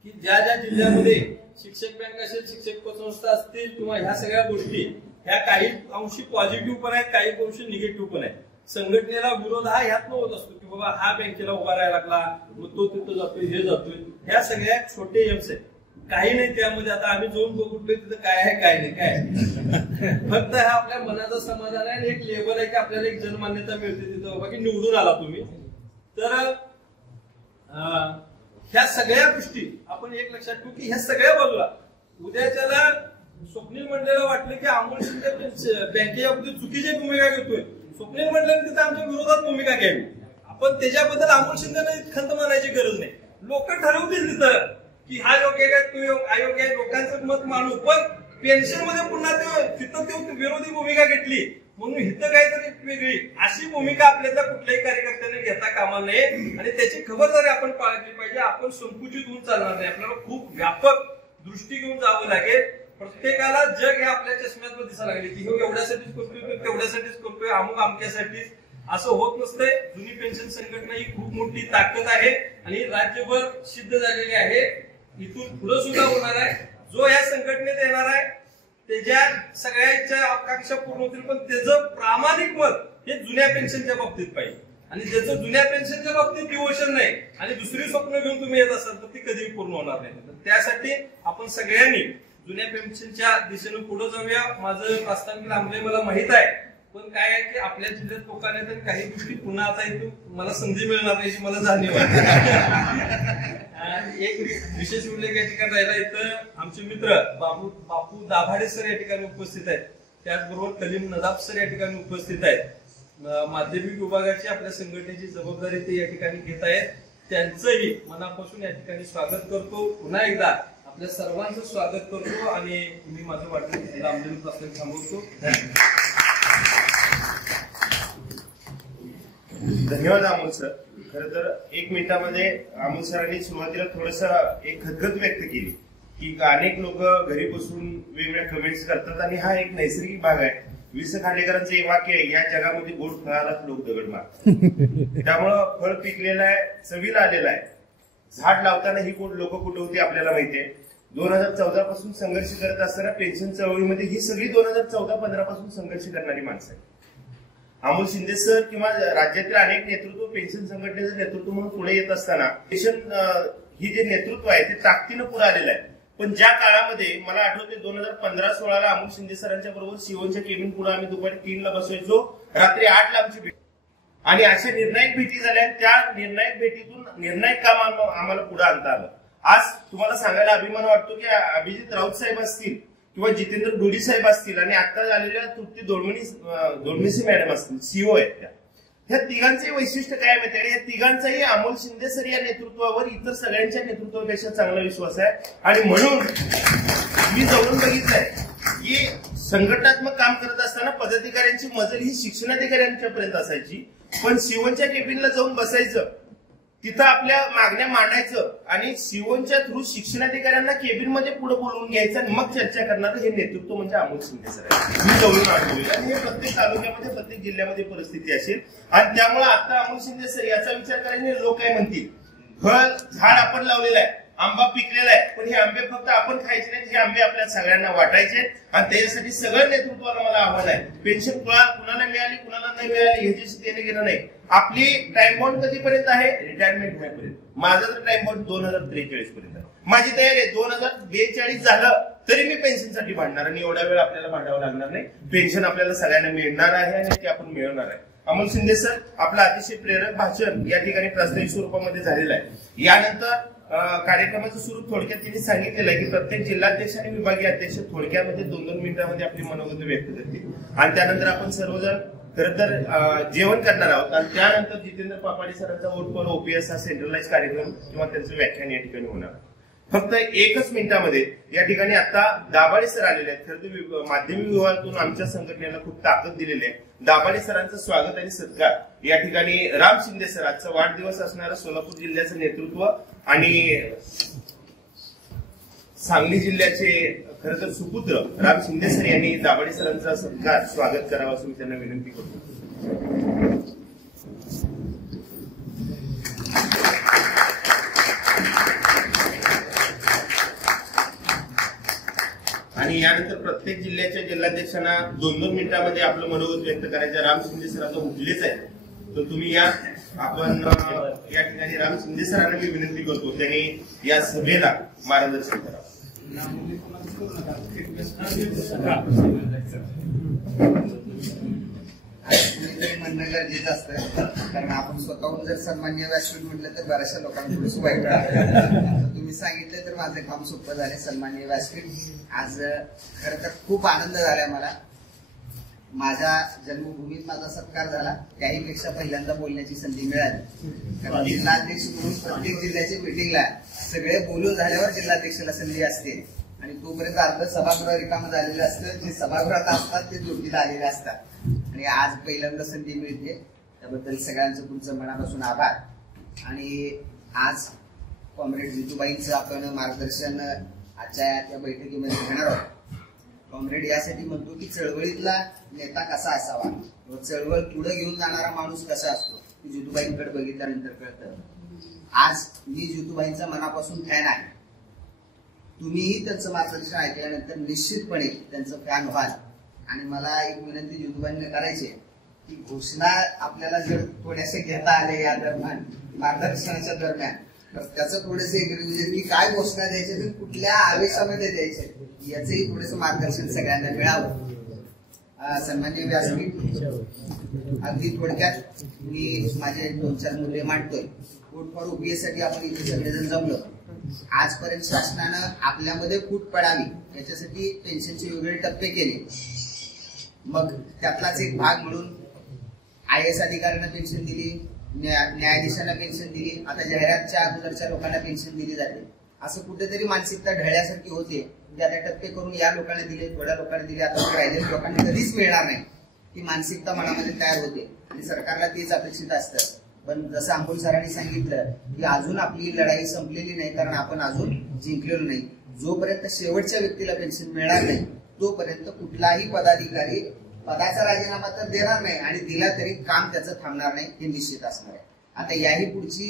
की ज्या ज्या जिल्ह्यामध्ये शिक्षक बँक असेल, शिक्षक पतसंस्था असतील किंवा ह्या सगळ्या गोष्टी ह्या काही अंशी पॉझिटिव्ह पण आहेत, काही अंशी निगेटिव्ह पण आहेत. संघटनेला विरोध हा ह्यातनं होत असतो की बाबा हा बँकेला उभा राहायला लागला मग तो तिथं जातोय हे जातोय. ह्या सगळ्या छोटे एम्स आहेत, काही नाही त्यामध्ये. आता आम्ही जाऊन बघतोय तिथं काय आहे काय नाही काय फक्त हा आपल्या मनाचा समाधान आहे. एक लेबल आहे की आपल्याला एक जनमान्यता मिळते तिथं बाबा की निवडून आला तुम्ही. तर ह्या सगळ्या गोष्टी आपण एक लक्षात ठेवू की ह्या सगळ्या बाजूला उद्याच्याला स्वप्नील मंडळाला वाटलं की अमोल शिंदे बँकेच्या चुकीची भूमिका घेतोय, स्वप्नील मंडळाने तिथं आमच्या विरोधात भूमिका घ्यावी. आपण त्याच्याबद्दल अमोल शिंदेला खंत मानायची गरज नाही. लोक ठरवतील तिथं की हा योग्य काय तो अयोग्य आहे, लोकांचं मत मानू. पण पेन्शन मध्ये पुन्हा तिथं तो विरोधी भूमिका घेतली म्हणून इथं काहीतरी वेगळी अशी भूमिका आपल्याला कुठल्याही कार्यकर्त्याने घेता कामा नये आणि त्याची खबरदारी आपण बाळगली पाहिजे. आपण संकुचित होऊन चालणार नाही, आपल्याला खूप व्यापक दृष्टी घेऊन जावं लागेल. प्रत्येकाला जग हे आपल्या चष्म्यात दिसायला लागले की हे एवढ्यासाठीच करतोय तेवढ्यासाठीच करतोय अमुक अमक्यासाठीच. असं होत नसतंय. जुनी पेन्शन संघटना ही खूप मोठी ताकद आहे आणि राज्यभर सिद्ध झालेली आहे. इथून पुढे सुद्धा होणार आहे. जो या संघटनेत येणार आहे त्याच्या सगळ्यांच्या आकांक्षा पूर्ण होतील, पण त्याचं प्रामाणिक मत हे जुन्या पेन्शनच्या बाबतीत पाहिजे. आणि ज्याचं जुन्या पेन्शनच्या बाबतीत डिवोशन नाही आणि दुसरी स्वप्न घेऊन तुम्ही येत असाल तर ती कधीही पूर्ण होणार नाही. त्यासाठी आपण सगळ्यांनी जुन्या पेन्शनच्या दिशेने पुढे जाऊया. माझं प्रास्ताविक लांबले मला माहित आहे, पण काय आहे की आपल्या जिल्ह्यात लोकांना तर काही गोष्टी पुन्हा आता इथून मला संधी मिळणार नाही याची मला जाणीव आहे. एक विशेष उल्लेख या ठिकाणी राहिला, इथं आमचे मित्र बापू दाभाडे सर या ठिकाणी उपस्थित आहेत, त्याचबरोबर कलीम नदाब सर या ठिकाणी उपस्थित आहेत. माध्यमिक विभागाची आपल्या संघटनेची जबाबदारी ते या ठिकाणी घेत आहेत. त्यांचंही मनापासून या ठिकाणी स्वागत करतो. पुन्हा एकदा आपल्या सर्वांचं स्वागत करतो आणि मी माझं वाटतं लांबलेलं प्रश्न थांबवतो. धन्यवाद अमोल सर. खर तर 1 मिनिटामध्ये अमोल सरांनी सुरुवातीला थोडस एक खदखद व्यक्त केली की अनेक लोक घरी बसून वेगवेगळ्या कमेंट्स करतात आणि हा एक नैसर्गिक भाग आहे. वि.स. खांडेकरांचं एक वाक्य आहे, या जगामध्ये गोड फळालाच लोक दगड मारतात. त्यामुळं फळ पिकलेलं आहे, चवीला आलेलं आहे. झाड लावताना ही लोक कुठे होती आपल्याला माहितीये. 2014 पासून संघर्ष करत असताना पेन्शन चळवळीमध्ये ही सगळी 2014-15 पासून संघर्ष करणारी माणसं आहेत. अमोल शिंदे सर किंवा राज्यातील अनेक नेतृत्व पेन्शन संघटनेचं नेतृत्व म्हणून पुढे येत असताना पेन्शन ही जे नेतृत्व आहे ते ताकदीनं पुढे आलेलं आहे. पण ज्या काळामध्ये मला आठवते 2015-16 अमोल शिंदे सरांच्या बरोबर शिवनच्या केबिन पुढे आम्ही दुपारी 3 ला बसवायचो, रात्री 8 ला आमची भेट आणि अशा निर्णायक भेटी झाल्या. त्या निर्णायक भेटीतून निर्णायक काम आम्हाला पुढे आणता आलं. आज तुम्हाला सांगायला अभिमान वाटतो की अभिजित राऊत साहेब असतील किंवा जितेंद्र डोडी साहेब असतील आणि आता झालेल्या तृप्ती दोडमिसी मॅडम असतील, सीओ आहेत त्या. ह्या तिघांचंही वैशिष्ट्य काय माहिती आहे, या तिघांचाही अमोल शिंदे सर या नेतृत्वावर इतर सगळ्यांच्या नेतृत्वापेक्षा चांगला विश्वास आहे. आणि म्हणून मी जवळून बघितलंय की संघटनात्मक काम करत असताना पदाधिकाऱ्यांची मजल ही शिक्षणाधिकाऱ्यांच्या पर्यंत असायची, पण शिवनच्या केबिनला जाऊन बसायचं, तिथं आपल्या मागण्या मांडायचं आणि शिवनच्या थ्रू शिक्षणाधिकाऱ्यांना केबिनमध्ये पुढे बोलवून घ्यायचं आणि मग चर्चा करणारं हे नेतृत्व म्हणजे अमोल शिंदे सर आहे. मी जवळून अनुभवलं आणि हे प्रत्येक तालुक्यामध्ये प्रत्येक जिल्ह्यामध्ये परिस्थिती असेल. आणि त्यामुळे आता अमोल शिंदे सर याचा विचार करायचे, लोक काय म्हणतील, फळ झाड आपण लावलेलं आहे, आंबा पिकलेला आहे, पण हे आंबे फक्त आपण खायचे नाहीत, हे आंबे आपल्या सगळ्यांना वाटायचे. आणि त्याच्यासाठी सगळं नेतृत्वाला मला आव्हान आहे. पेन्शन कुणाला मिळाली कुणाला नाही मिळाली ह्याच्याशी देणं घेणं नाही. आपली टाइम बॉन्ड कधीपर्यंत आहे, रिटायरमेंट होण्यापर्यंत. माझा तर टाइम बॉन्ड 2043 पर्यंत आहे. माझी तयारी आहे. 2042 झालं तरी मी पेन्शनसाठी भांडणार आणि एवढा वेळ आपल्याला भांडावं लागणार नाही. पेन्शन आपल्याला सगळ्यांना मिळणार आहे आणि ते आपण मिळवणार आहे. अमोल शिंदे सर आपलं अतिशय प्रेरक भाषण या ठिकाणी प्रास्ताविक स्वरूपामध्ये झालेलं आहे. यानंतर कार्यक्रमाचं स्वरूप थोडक्यात त्यांनी सांगितलेलं आहे की प्रत्येक जिल्हाध्यक्ष आणि विभागीय अध्यक्ष थोडक्यामध्ये 2-2 मिनिटांमध्ये आपली मनोगत व्यक्त करतील आणि त्यानंतर आपण सर्वजण खरं तर जेवण करणार आहोत. आणि त्यानंतर जितेंद्र पापाडी सरांचा वोट फॉर ओपीएस हा सेंट्रलाइज कार्यक्रम किंवा त्यांचं व्याख्यान या ठिकाणी होणार. फक्त 1 मिनिटामध्ये या ठिकाणी आता दाभाडे सर आलेले आहेत. खरं तर माध्यमिक विभागातून आमच्या संघटनेला खूप ताकद दिलेली आहे. दाभाडे सरांचं स्वागत आणि सत्कार या ठिकाणी राम शिंदे सर, आजचा वाढदिवस असणारं सोलापूर जिल्ह्याचं नेतृत्व आणि सांगली जिल्ह्याचे खरं तर सुपुत्र राम शिंदे सर यांनी दाभाडे सरांचा सत्कार स्वागत करावं असं मी त्यांना विनंती करतो. आणि यानंतर प्रत्येक जिल्ह्याच्या जिल्हाध्यक्षांना 2-2 मिनिटांमध्ये आपलं मनोगत व्यक्त करायचं. राम शिंदे सर आता उठलेच आहे तर तुम्ही या. आपण या ठिकाणी राम शिंदे सरांना मी विनंती करतो त्यांनी या सभेला मार्गदर्शन करावं. म्हणणं गरजेचं असतं कारण आपण स्वतःहून जर सन्माननीय व्यासपीठ म्हटलं तर बऱ्याचशा लोकांना थोडंसं वाईट वाटतं. तुम्ही सांगितलं तर माझं काम सोपं झालं. सन्माननीय व्यासपीठ आज खरं तर खूप आनंद झालाय मला. माझ्या जन्मभूमीत माझा सत्कार झाला, त्याहीपेक्षा पहिल्यांदा बोलण्याची संधी मिळाली. कारण जिल्हाध्यक्ष म्हणून प्रत्येक जिल्ह्याच्या मिटिंगला सगळे बोलून झाल्यावर जिल्हाध्यक्षाला संधी असते आणि तोपर्यंत अर्ध सभागृह रिकामं झालेलं असतं. जे सभागृहात असतात ते जोडीला आलेले असतात आणि आज पहिल्यांदा संधी मिळते. त्याबद्दल सगळ्यांचं तुमचं मनापासून आभार. आणि आज कॉम्रेड जितूबाईंचं आपण मार्गदर्शन आजच्या त्या बैठकीमध्ये घेणार आहोत. कॉम्रेड यासाठी म्हणतो की चळवळीतला नेता कसा असावा, चळवळ पुढे घेऊन जाणारा माणूस कसा असतो हे जितूबाईंकडे बघितल्यानंतर कळतं. आज मी जितूबाईंचा मनापासून फॅन आहे. तुम्हीही त्यांचं मार्गदर्शन ऐकल्यानंतर निश्चितपणे त्यांचं फॅन व्हाल. आणि मला एक विनंती जितूबाईंना करायची आहे की घोषणा आपल्याला जर थोड्याशा घेता आले या दरम्यान, मार्गदर्शनाच्या दरम्यान, तर त्याचं थोडेसे एक रिव्हिजन की काय घोषणा द्यायचे तर कुठल्या आवेशामध्ये द्यायचे याचंही थोडंसं मार्गदर्शन सगळ्यांना मिळावं. सन्माननीय व्यासपीठ, अगदी थोडक्यात मी माझे 2-4 मुद्दे मांडतोय. फूट फॉर ओपीएस साठी आपण इथे सगळेजण जमलो. आजपर्यंत शासनानं आपल्यामध्ये फूट पडावी याच्यासाठी पेन्शनचे वेगवेगळे टप्पे केले. मग त्यातलाच एक भाग म्हणून IAS अधिकाऱ्यांना पेन्शन दिली, न्यायाधीशांना पेन्शन दिली, आता जाहिरातच्या अगोदरच्या लोकांना पेन्शन दिली जाते. असं कुठेतरी मानसिकता ढळल्यासारखी होते की आता टप्पे करून या लोकांना दिले, थोड्या लोकांना दिले, आता राहिलेल्या लोकांना कधीच मिळणार नाही. ती मानसिकता मनामध्ये तयार होते आणि सरकारला तेच अपेक्षित असतं. पण जसं अंकुल सरांनी सांगितलं की अजून आपली लढाई संपलेली नाही, कारण आपण अजून जिंकलेलो नाही. जोपर्यंत शेवटच्या व्यक्तीला पेन्शन मिळणार नाही तोपर्यंत कुठलाही पदाधिकारी पदाचा राजीनामा तर देणार नाही आणि दिला तरी काम त्याचं थांबणार नाही, हे निश्चित असणार आहे. आता याही पुढची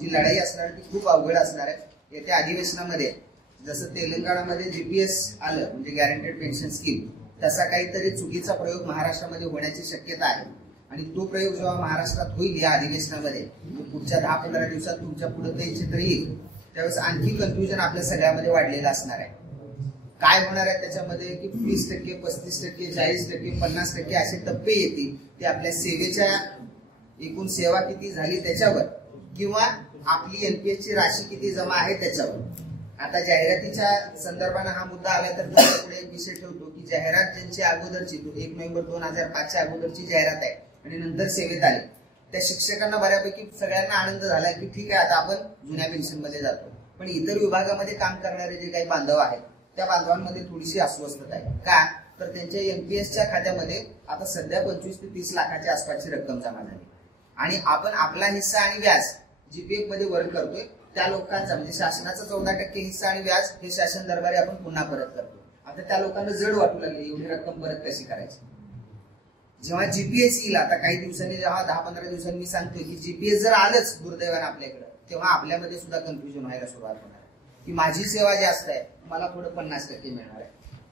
जी लढाई असणार ती खूप अवघड असणार आहे. येत्या अधिवेशनामध्ये जसं तेलंगणामध्ये जीपीएस आलं म्हणजे गॅरंटेड पेन्शन स्कीम, तसा काहीतरी चुकीचा प्रयोग महाराष्ट्रामध्ये होण्याची शक्यता आहे. आणि तो प्रयोग जेव्हा महाराष्ट्रात होईल या अधिवेशनामध्ये, पुढच्या 10-15 दिवसात तुमच्या पुढे ते चित्र येईल, त्यावेळेस आणखी कन्फ्युजन आपल्या सगळ्यामध्ये वाढलेलं असणार आहे. काय होणार आहे त्याच्यामध्ये की 30%, 35%, 40%, 50% असे टप्पे येतील. ते आपल्या सेवेच्या एकूण सेवा किती झाली त्याच्यावर किंवा आपली एनपीएस ची राशी किती जमा आहे त्याच्यावर. आता जाहिरातीच्या संदर्भाने हा मुद्दा आला तर पुढे एक विषय ठेवतो की जाहिरात ज्यांची अगोदरची 1 नोव्हेंबर 2005च्या अगोदरची जाहिरात आहे आणि नंतर सेवेत आले त्या शिक्षकांना बऱ्यापैकी सगळ्यांना आनंद झाला की ठीक आहे आता आपण जुन्या पेन्शन मध्ये जातो. पण इतर विभागामध्ये काम करणारे जे काही बांधव आहेत त्या बांधवांमध्ये थोडीशी अस्वस्थता आहे. का तर त्यांच्या एनपीएसच्या खात्यामध्ये आता सध्या 25 ते 30 लाखाच्या आसपासची रक्कम जमा झाली आणि आपण आपला हिस्सा आणि व्याज जीपीएफ मध्ये वर्ग करतोय. त्या लोकांचा म्हणजे शासनाचा 14% हिस्सा आणि व्याज हे शासन दरबारी आपण पुन्हा परत करतो. आता त्या लोकांना जड वाटू लागले एवढी रक्कम परत कशी करायची. जेव्हा जीपीएस येईल आता काही दिवसांनी, जेव्हा 10-15 दिवसांनी मी सांगतोय की जीपीएस जर आलंच दुर्दैवानं आपल्याकडे, तेव्हा आपल्यामध्ये सुद्धा कन्फ्युजन व्हायला सुरुवात होणार आहे की माझी सेवा जास्त आहे, मला थोडं 50% मिळणार आहे,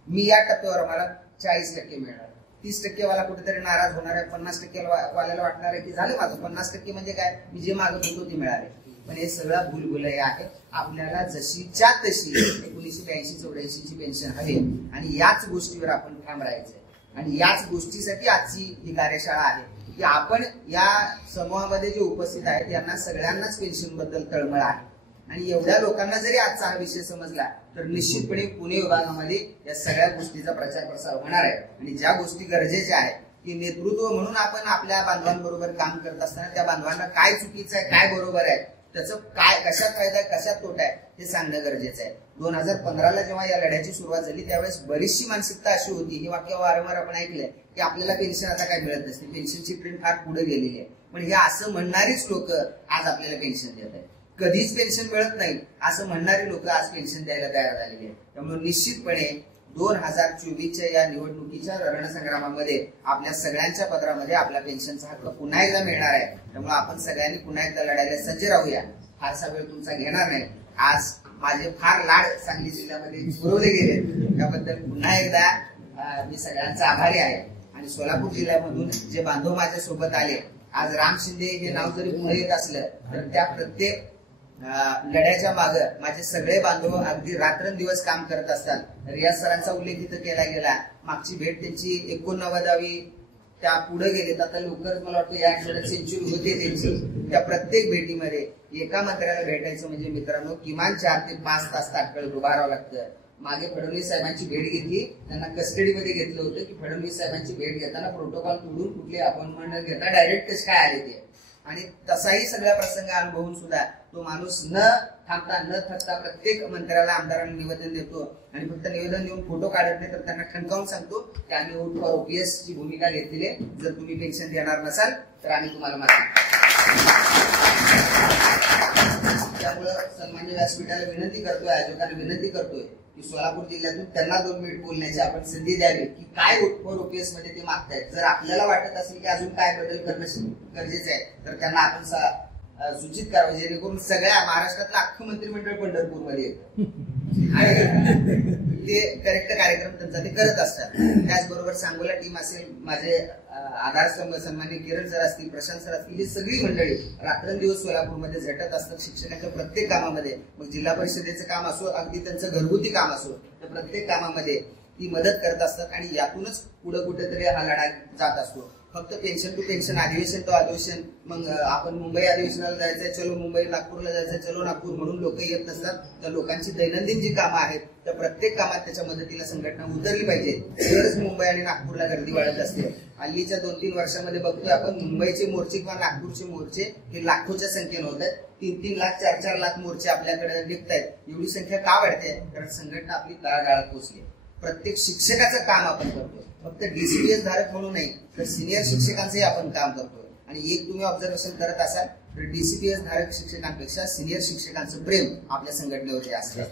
मी या टप्प्यावर मला 40% मिळणार, 30% वाला कुठेतरी नाराज होणार आहे, 50% वाल्याला वाटणार आहे की झालं माझं 50% म्हणजे काय, मी जे मागत होतो ते मिळाले. पण हे सगळं भूलभुलय आहे. आपल्याला जशीच्या तशी 1982-84 ची पेन्शन हवी आणि याच गोष्टीवर आपण ठाम राहायचंय. आणि याच गोष्टीसाठी आजची ही कार्यशाळा आहे की आपण या समूहामध्ये जे उपस्थित आहेत यांना सगळ्यांनाच पेन्शन बद्दल तळमळ आहे. आणि एवढ्या लोकांना जरी आजचा हा विषय समजला तर निश्चितपणे पुणे विभागामध्ये या सगळ्या गोष्टीचा प्रचार प्रसार होणार आहे. आणि ज्या गोष्टी गरजेच्या आहेत की नेतृत्व म्हणून आपण आपल्या बांधवांबरोबर काम करत असताना त्या बांधवांना काय चुकीचं आहे काय बरोबर आहे, त्याचं काय कशात फायदा आहे कशात तोटा आहे हे सांगणं गरजेचं आहे. 2015ला जेव्हा या लढ्याची सुरुवात झाली त्यावेळेस बरीचशी मानसिकता अशी होती, हे वाक्य वारंवार आपण ऐकलंय की आपल्याला पेन्शन आता काय मिळत नसते, पेन्शनची ट्रेंड फार पुढे गेलेली आहे. पण हे असं म्हणणारीच लोक आज आपल्याला पेन्शन देत आहेत. कधीच पेन्शन मिळत नाही असं म्हणणारी लोक आज पेन्शन द्यायला तयार झालेली आहे. त्यामुळे निश्चितपणे 2024च्या या निवडणुकीच्या रणसंग्रामामध्ये आपल्या सगळ्यांच्या पदरामध्ये आपला पेन्शनचा हक्क पुन्हा एकदा मिळणार आहे. त्यामुळे आपण सगळ्यांनी पुन्हा एकदा लढायला सज्ज राहूया. फारसा वेळ तुमचा घेणार नाही. आज माझे फार लाड सांगली जिल्ह्यामध्ये पुरवले गेले त्याबद्दल पुन्हा एकदा मी सगळ्यांचा आभारी आहे. आणि सोलापूर जिल्ह्यामधून जे बांधव माझ्या सोबत आले, आज राम शिंदे हे नाव जरी पुढे येत असलं तर त्या प्रत्येक लढ्याच्या मागे माझे सगळे बांधव अगदी रात्रंदिवस काम करत असतात. रियाज सरांचा उल्लेख इथं केला गेला. मागची भेट त्यांची 89वी त्या पुढे गेलेत. आता लवकरच मला वाटतं या आठवड्यात सेंचुरी होते त्यांची. त्या प्रत्येक भेटीमध्ये एका मंत्र्याला भेटायचं म्हणजे मित्रांनो किमान 4 ते 5 तास ताटकळत उभं राहावं लागतं. मागे फडणवीस साहेबांची भेट घेतली, त्यांना कस्टडीमध्ये घेतलं होतं की फडणवीस साहेबांची भेट घेताना प्रोटोकॉल तोडून कुठली अपॉइंटमेंट न घेता डायरेक्ट कसे काय आले ते. आणि तसाही सगळ्या प्रसंग अनुभवून सुद्धा तो माणूस न थांबता न थकता प्रत्येक मंत्र्याला आमदारांना निवेदन देतो. आणि फक्त निवेदन देऊन फोटो काढत नाही तर त्यांना ठणकावून सांगतो की आम्ही वोट फॉर ओपीएस ची भूमिका घेतलेली आहे, जर तुम्ही पेन्शन देणार नसाल तर आम्ही तुम्हाला मारतो. त्यामुळं सन्माननीय व्यासपीठाला विनंती करतोय, आयोजकांना विनंती करतोय की सोलापूर जिल्ह्यातून त्यांना 2 मिनिट बोलण्याची आपण संधी द्यावी की काय वोट फॉर ओपीएस मध्ये ते मागतायत. जर आपल्याला वाटत असेल की अजून काय बदल करणं गरजेचं आहे तर त्यांना आपण सूचित करावं, जेणेकरून सगळ्या महाराष्ट्रातलं अख्खं मंत्रिमंडळ पंढरपूरमध्ये येतं आणि ते करेक्ट कार्यक्रम त्यांचा ते करत असतात. त्याचबरोबर सांगोला टीम असेल, माझे आधारस्तंभ सन्माननीय किरण सर असतील, प्रशांत सर असतील, ही सगळी मंडळी रात्रंदिवस सोलापूरमध्ये झटत असतात शिक्षणाच्या प्रत्येक कामामध्ये. मग जिल्हा परिषदेचं काम असो, अगदी त्यांचं घरगुती काम असो, तर प्रत्येक कामामध्ये ती मदत करत असतात आणि यातूनच पुढे कुठेतरी हा लढा जात असतो. फक्त पेन्शन टू पेन्शन, अधिवेशन तो अधिवेशन, मग आपण मुंबई अधिवेशनाला जायचंय, चलो मुंबई, नागपूरला जायचंय, चलो नागपूर म्हणून लोक येत नसतात. तर लोकांची दैनंदिन जी कामं आहेत त्या प्रत्येक कामात त्याच्या मदतीला संघटना उतरली पाहिजे, तरच मुंबई आणि नागपूरला गर्दी वाढत असते. हल्लीच्या 2-3 वर्षामध्ये बघतोय आपण मुंबईचे मोर्चे किंवा नागपूरचे मोर्चे हे लाखोच्या संख्येने होत आहेत. 3-3 लाख 4-4 लाख मोर्चे आपल्याकडे निघतायत. एवढी संख्या का वाढते? कारण संघटना आपली तळागाळात पोहोचली. प्रत्येक शिक्षकाचं काम आपण करतोय, फक्त डीसीडीएस धारक म्हणून नाही तर सिनियर शिक्षकांचंही आपण काम करतोय. आणि एक तुम्ही ऑब्झर्वेशन करत असाल तर डीसीडीएस धारक शिक्षकांपेक्षा सिनियर शिक्षकांचं प्रेम आपल्या संघटनेवरती असतं.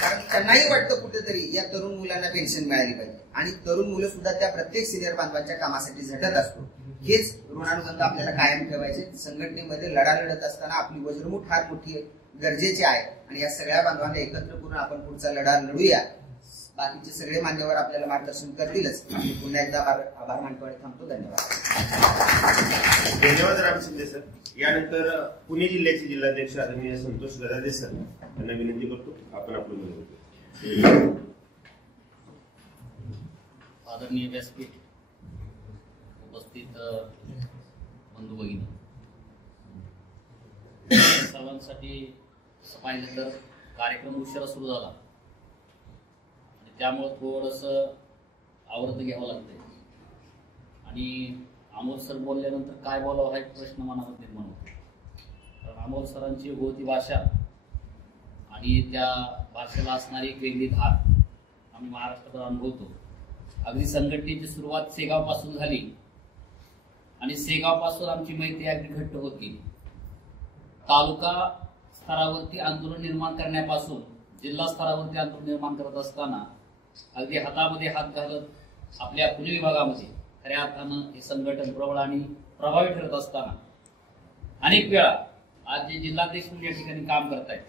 कारण त्यांनाही वाटतं कुठेतरी या तरुण मुलांना पेन्शन मिळाली पाहिजे आणि तरुण मुलं सुद्धा त्या प्रत्येक सिनियर बांधवांच्या कामासाठी झटत असतो. हेच ऋणानुबंध आपल्याला कायम ठेवायचे. संघटनेमध्ये लढा लढत असताना आपली वज्रमुठ फार मोठी गरजेची आहे आणि या सगळ्या बांधवांना एकत्र करून आपण पुढचा लढा लढूया. बाकीचे सगळे मान्यवर आपल्याला मार्गदर्शन करतीलच. पुन्हा एकदा आभार मानतो आणि थांबतो. धन्यवाद. धन्यवाद राम शिंदे सर. यानंतर पुणे जिल्ह्याचे जिल्हाध्यक्ष आदरणीय संतोष गदादे सर यांना विनंती करतो आपण आपलं बोलू. आदरणीय व्यासपीठ, उपस्थित बंधू भगिनी, सर्वांसाठी पाहिलं तर कार्यक्रम उशिरा सुरू झाला आणि त्यामुळे थोडंसं आवृत्त घ्यावं लागतंय आणि अमोल सर बोलल्यानंतर काय बोलावं हा एक प्रश्न मनात निर्माण होतो. कारण अमोल सरांची होती भाषा आणि त्या भाषेला असणारी एक वेगळी धार आम्ही महाराष्ट्रात अनुभवतो. अगदी संघटनेची सुरुवात सेगावपासून झाली आणि सेगावपासून आमची मैत्री अगदी घट्ट होत गेली. तालुका स्तरावरती आंदोलन निर्माण करण्यापासून जिल्हा स्तरावरती आंदोलन निर्माण करत असताना अगदी हातामध्ये हात घालत आपल्या पुणे विभागामध्ये खऱ्या अर्थानं हे संघटन प्रबळ आणि प्रभावी ठरत असताना अनेक वेळा आज जे जिल्हाध्यक्ष या ठिकाणी काम करतायत,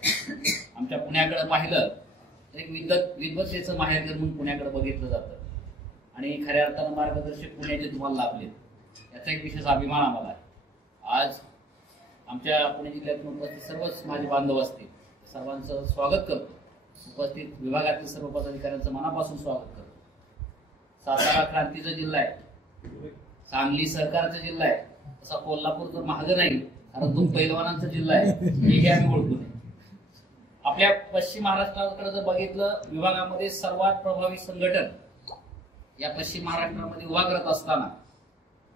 आमच्या पुण्याकडे पाहिलं तर एक विद्वत्तेचं माहेरघर म्हणून पुण्याकडे बघितलं जातं आणि खऱ्या अर्थानं मार्गदर्शक पुण्याचे तुम्हाला लाभले, याचा एक विशेष अभिमान आम्हाला आहे. आज आमच्या पुणे जिल्ह्यातून उपस्थित सर्वच माझे बांधव असतील, सर्वांचं स्वागत करतो. उपस्थित विभागातील सर्व पदाधिकाऱ्यांचं मनापासून स्वागत करतो. सातारा क्रांतीचा जिल्हा आहे, सांगली सहकारचा जिल्हा आहे, तसा कोल्हापूर तर महाग नाही कारण तो पैलवानांचा जिल्हा आहे, हे आम्ही ओळखून. आपल्या पश्चिम महाराष्ट्राकडे जर बघितलं, विभागामध्ये सर्वात प्रभावी संघटन या पश्चिम महाराष्ट्रामध्ये उभा करत असताना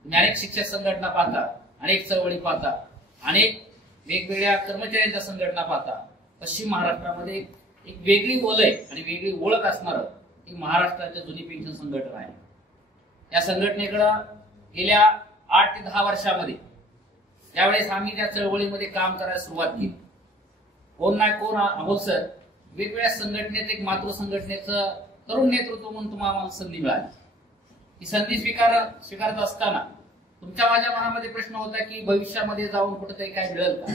तुम्ही अनेक शिक्षक संघटना पाहता, अनेक चळवळी पाहता, अनेक वेगवेगळ्या कर्मचाऱ्यांच्या संघटना पाहता. पश्चिम महाराष्ट्रामध्ये एक वेगळी वलय आणि वेगळी ओळख असणारं ही महाराष्ट्राच्या जुनी पेन्शन संघटना आहे. या संघटनेकडं गेल्या 8 ते 10 वर्षामध्ये ज्यावेळेस आम्ही त्या चळवळीमध्ये काम करायला सुरुवात केली, कोण ना कोण अमोल सर वेगवेगळ्या संघटनेचं एक मातृ संघटनेचं तरुण नेतृत्व म्हणून तुम्हाला संधी मिळाली. ही संधी स्वीकारत असताना तुमच्या माझ्या मनामध्ये प्रश्न होता की भविष्यामध्ये जाऊन कुठेतरी काय मिळेल का.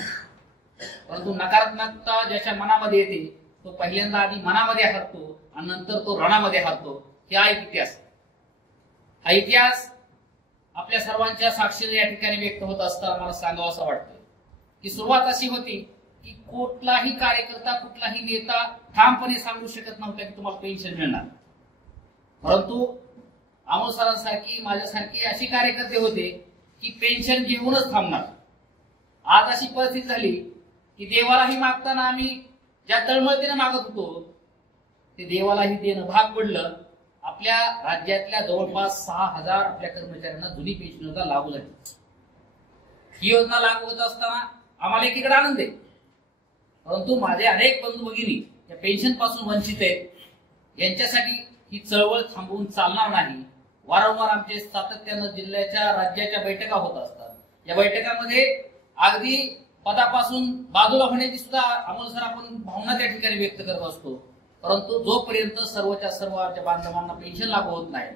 परंतु नकारात्मकता ज्याच्या मनामध्ये येते तो पहिल्यांदा आधी मनामध्ये हरतो आणि नंतर तो रणामध्ये हरतो. हा एक इतिहास. हा इतिहास आपल्या सर्वांच्या साक्षीने या ठिकाणी व्यक्त होत असताना मला सांगावं असं वाटतं की सुरुवात अशी होती की कुठलाही कार्यकर्ता, कुठलाही नेता ठामपणे सांगू शकत नव्हता की तुम्हाला पेन्शन मिळणार. परंतु अमोल सरांसारखी, माझ्यासारखी अशी कार्यकर्ते होते की पेन्शन घेऊनच थांबणार. आज अशी परिस्थिती झाली की देवालाही मागताना आम्ही ज्या तळमळतीने मागत होतो ते देवालाही देणं भाग पडलं. आपल्या राज्यातल्या जवळपास 6,000 आपल्या कर्मचाऱ्यांना जुनी पेन्शन योजना लागू झाली. ही योजना लागू होत असताना आम्हाला एकीकडे आनंद आहे, परंतु माझे अनेक बंधू भगिनी या पेन्शन पासून वंचित आहेत. यांच्यासाठी ही चळवळ थांबवून चालणार नाही. वारंवार आमचे सातत्यानं जिल्ह्याच्या, राज्याच्या बैठका होत असतात. या बैठकांमध्ये अगदी पदापासून बाजूला होण्याची सुद्धा अमोल सर आपण भावना त्या ठिकाणी व्यक्त करत असतो. परंतु जोपर्यंत सर्वच्या सर्व आमच्या बांधवांना पेन्शन लागू होत नाही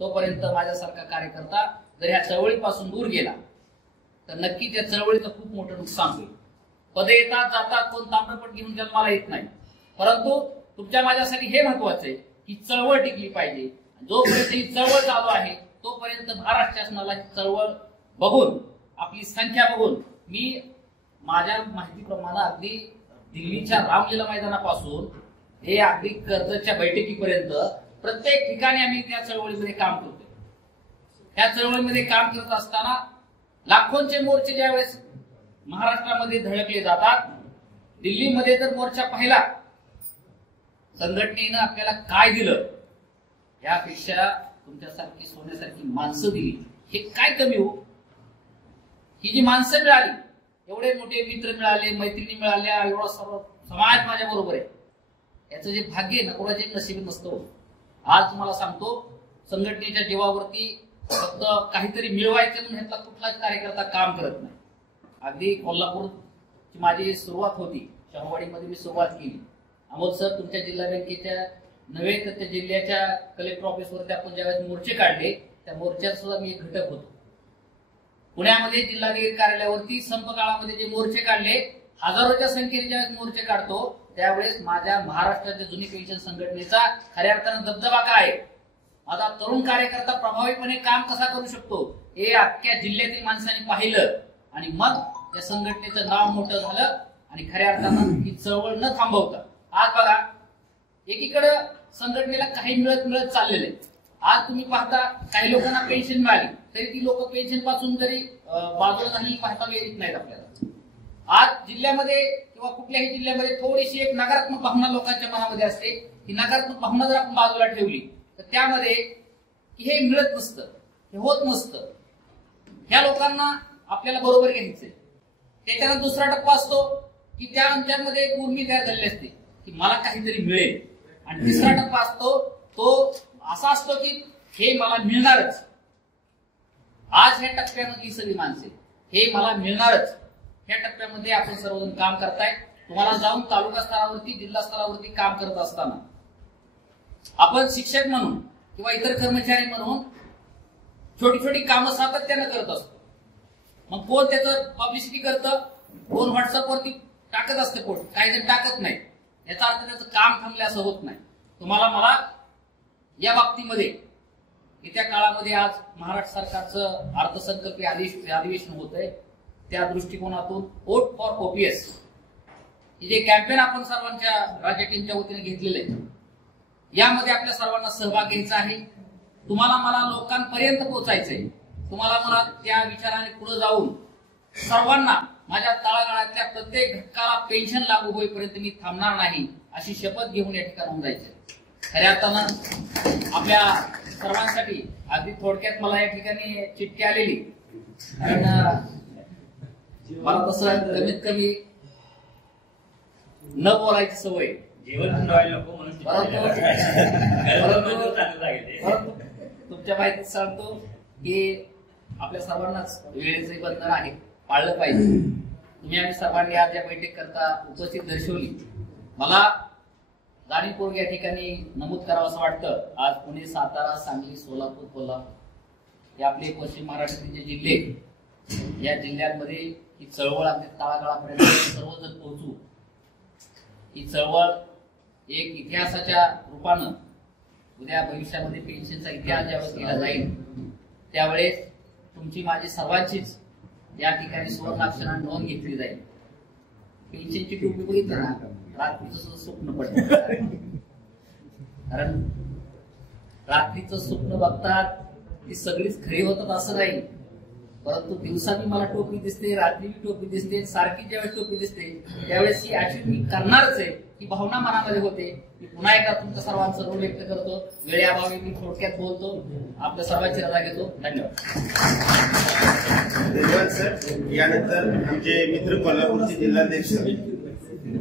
तोपर्यंत माझ्यासारखा कार्यकर्ता जर ह्या चळवळीपासून दूर गेला तर नक्की त्या चळवळीचं खूप मोठं नुकसान होईल. पदे येतात जातात, कोण ताम्रपट घेऊन जन्माला येत नाही, परंतु तुमच्या माझ्यासाठी हे महत्वाचं आहे की चळवळ टिकली पाहिजे. जोपर्यंत ही चळवळ चालू आहे तोपर्यंत महाराष्ट्र शासनाला ही चळवळ बघून, आपली संख्या बघून, मी माझ्या माहितीप्रमाणे अगदी दिल्लीच्या रामलीला मैदानापासून हे अगदी कर्जतच्या बैठकीपर्यंत प्रत्येक ठिकाणी आम्ही त्या चळवळीमध्ये काम करतोय. त्या चळवळीमध्ये काम करत असताना लाखोंचे मोर्चे ज्यावेळेस महाराष्ट्रामध्ये धडकले जातात, दिल्लीमध्ये जर मोर्चा पाहिला, संघटनेनं आपल्याला काय दिलं यापेक्षा तुमच्यासारखी सोन्यासारखी माणसं दिली, हे काय कमी हो. ही जी माणसं मिळाली, एवढे मोठे मित्र मिळाले, मैत्रिणी मिळाल्या, एवढा सर्व समाज माझ्या बरोबर आहे, याचं जे भाग्य आहे ना कोणाचे नशीब नसतं. आज तुम्हाला सांगतो, संघटनेच्या जीवावरती फक्त काहीतरी मिळवायचं म्हणून ह्यातला कुठलाच कार्यकर्ता काम करत नाही. अगदी कोल्हापूरची माझी सुरुवात होती, शहावाडीमध्ये मी सुरुवात केली. अमोल सर, तुमच्या जिल्हा बँकेच्या नव्हे तर त्या जिल्ह्याच्या कलेक्टर ऑफिसवरती आपण ज्यावेळेस मोर्चे काढले, त्या मोर्चात सुद्धा मी एक घटक होतो. पुण्यामध्ये जिल्हाधिकारी कार्यालयावरती संप काळामध्ये जे मोर्चे काढले, हजारोच्या संख्येने ज्यावेळेस मोर्चे काढतो, त्यावेळेस माझ्या महाराष्ट्राच्या जुनी पेन्शन संघटनेचा खऱ्या अर्थानं दबदबा काय, माझा तरुण कार्यकर्ता प्रभावीपणे काम कसा करू शकतो, हे अख्ख्या जिल्ह्यातील माणसांनी पाहिलं आणि मग त्या संघटनेचं नाव मोठं झालं आणि खऱ्या अर्थानं ही चळवळ न थांबवता आज बघा, एकीकडे संघटनेला काही मिळत चाललेले. आज तुम्ही पाहता काही लोकांना पेन्शन मिळाली तरी ती लोक पेन्शन पासून जरी बाजूला झाली पाहता येत नाहीत आपल्याला. आज जिल्ह्यामध्ये किंवा कुठल्याही जिल्ह्यामध्ये थोडीशी एक नकारात्मक भावना लोकांच्या मनामध्ये असते. ही नकारात्मक भावना जर आपण बाजूला ठेवली तर त्यामध्ये की हे मिळत नसतं, हे होत नसतं, ह्या लोकांना आपल्याला बरोबर घ्यायचंय. त्याच्यानंतर दुसरा टप्पा असतो की त्यांच्यामध्ये एक उर्मी तयार झालेली असते की मला काहीतरी मिळेल. आणि तिसरा टप्पा असतो तो असा असतो की हे मला मिळणारच. आज ह्या टप्प्यामधली सगळी माणसे हे मला मिळणारच ह्या टप्प्यामध्ये आपण सर्वजण काम करताय. तुम्हाला जाऊन तालुका स्तरावरती, जिल्हा स्तरावरती काम करत असताना आपण शिक्षक म्हणून किंवा इतर कर्मचारी म्हणून छोटी छोटी कामं सातत्यानं करत असतो. मग कोण त्याचं पब्लिसिटी करतं, कोण व्हॉट्सअपवरती टाकत असते पोस्ट, काही जण टाकत नाही. याचा अर्थ त्याचं काम थांबले असं होत नाही. तुम्हाला मला या बाबतीमध्ये येत्या काळामध्ये आज महाराष्ट्र सरकारचं अर्थसंकल्पीय अधिवेशन होत आहे, त्या दृष्टिकोनातून वोट फॉर ओपीएस हे जे कॅम्पेन आपण सर्वांच्या राज्य टीमच्या वतीने घेतलेलं आहे, यामध्ये आपल्या सर्वांना सहभाग घ्यायचा आहे. तुम्हाला मला लोकांपर्यंत पोहोचायचंय. तुम्हाला मला त्या विचाराने पुढे जाऊन सर्वांना माझ्या तळागाळातल्या प्रत्येक घटकाला पेन्शन लागू होईपर्यंत मी थांबणार नाही अशी शपथ घेऊन या ठिकाणी जायचंय. खऱ्या अर्थानं आपल्या सर्वांसाठी अगदी थोडक्यात मला या ठिकाणी चिठ्ठी आलेली, कारण मला तसं कमीत कमी न बोलायची सवय, तुमच्या माहितीत सांगतो की आपल्या सर्वांनाच वेळेचे बंधन आहे, पाळलं पाहिजे. तुम्ही आम्ही सर्वांनी आज या बैठक करता उपस्थित दर्शवली. मला जाणीवपूर्वक या ठिकाणी नमूद करावं असं वाटतं, आज पुणे, सातारा, सांगली, सोलापूर, कोल्हापूर हे आपले पश्चिम महाराष्ट्रातील जे जिल्हे, या जिल्ह्यांमध्ये ही चळवळ अगदी तळागाळापर्यंत सर्वजण पोहोचू. ही चळवळ एक इतिहासाच्या रूपानं उद्या भविष्यामध्ये पेन्शनचा इतिहास ज्यावेळेस केला जाईल त्यावेळेस तुमची माझी सर्वांचीच या ठिकाणी सुवर्णाक्षराने नोंद घेतली जाईल. पेन्शनची टोपी बघितलं ना, रात्रीचं स्वप्न पडतं. कारण रात्रीचं स्वप्न बघतात ती सगळीच खरी होतात असं नाही, परंतु दिवसानी मला टोपी दिसते, रात्री टोपी दिसते, सारखी ज्यावेळेस टोपी दिसते त्यावेळेस ही ऍक्च्युअली मी करणारच आहे ही भावना मनामध्ये होते. मी पुन्हा एकदा तुमच्या सर्वांचं ऋण व्यक्त करतो. वेळेअभावी मी थोडक्यात बोलतो. आपल्या सर्वांची रजा घेतो. धन्यवाद. धन्यवाद सर. यानंतर आमचे मित्र कोल्हापूरचे जिल्हाध्यक्ष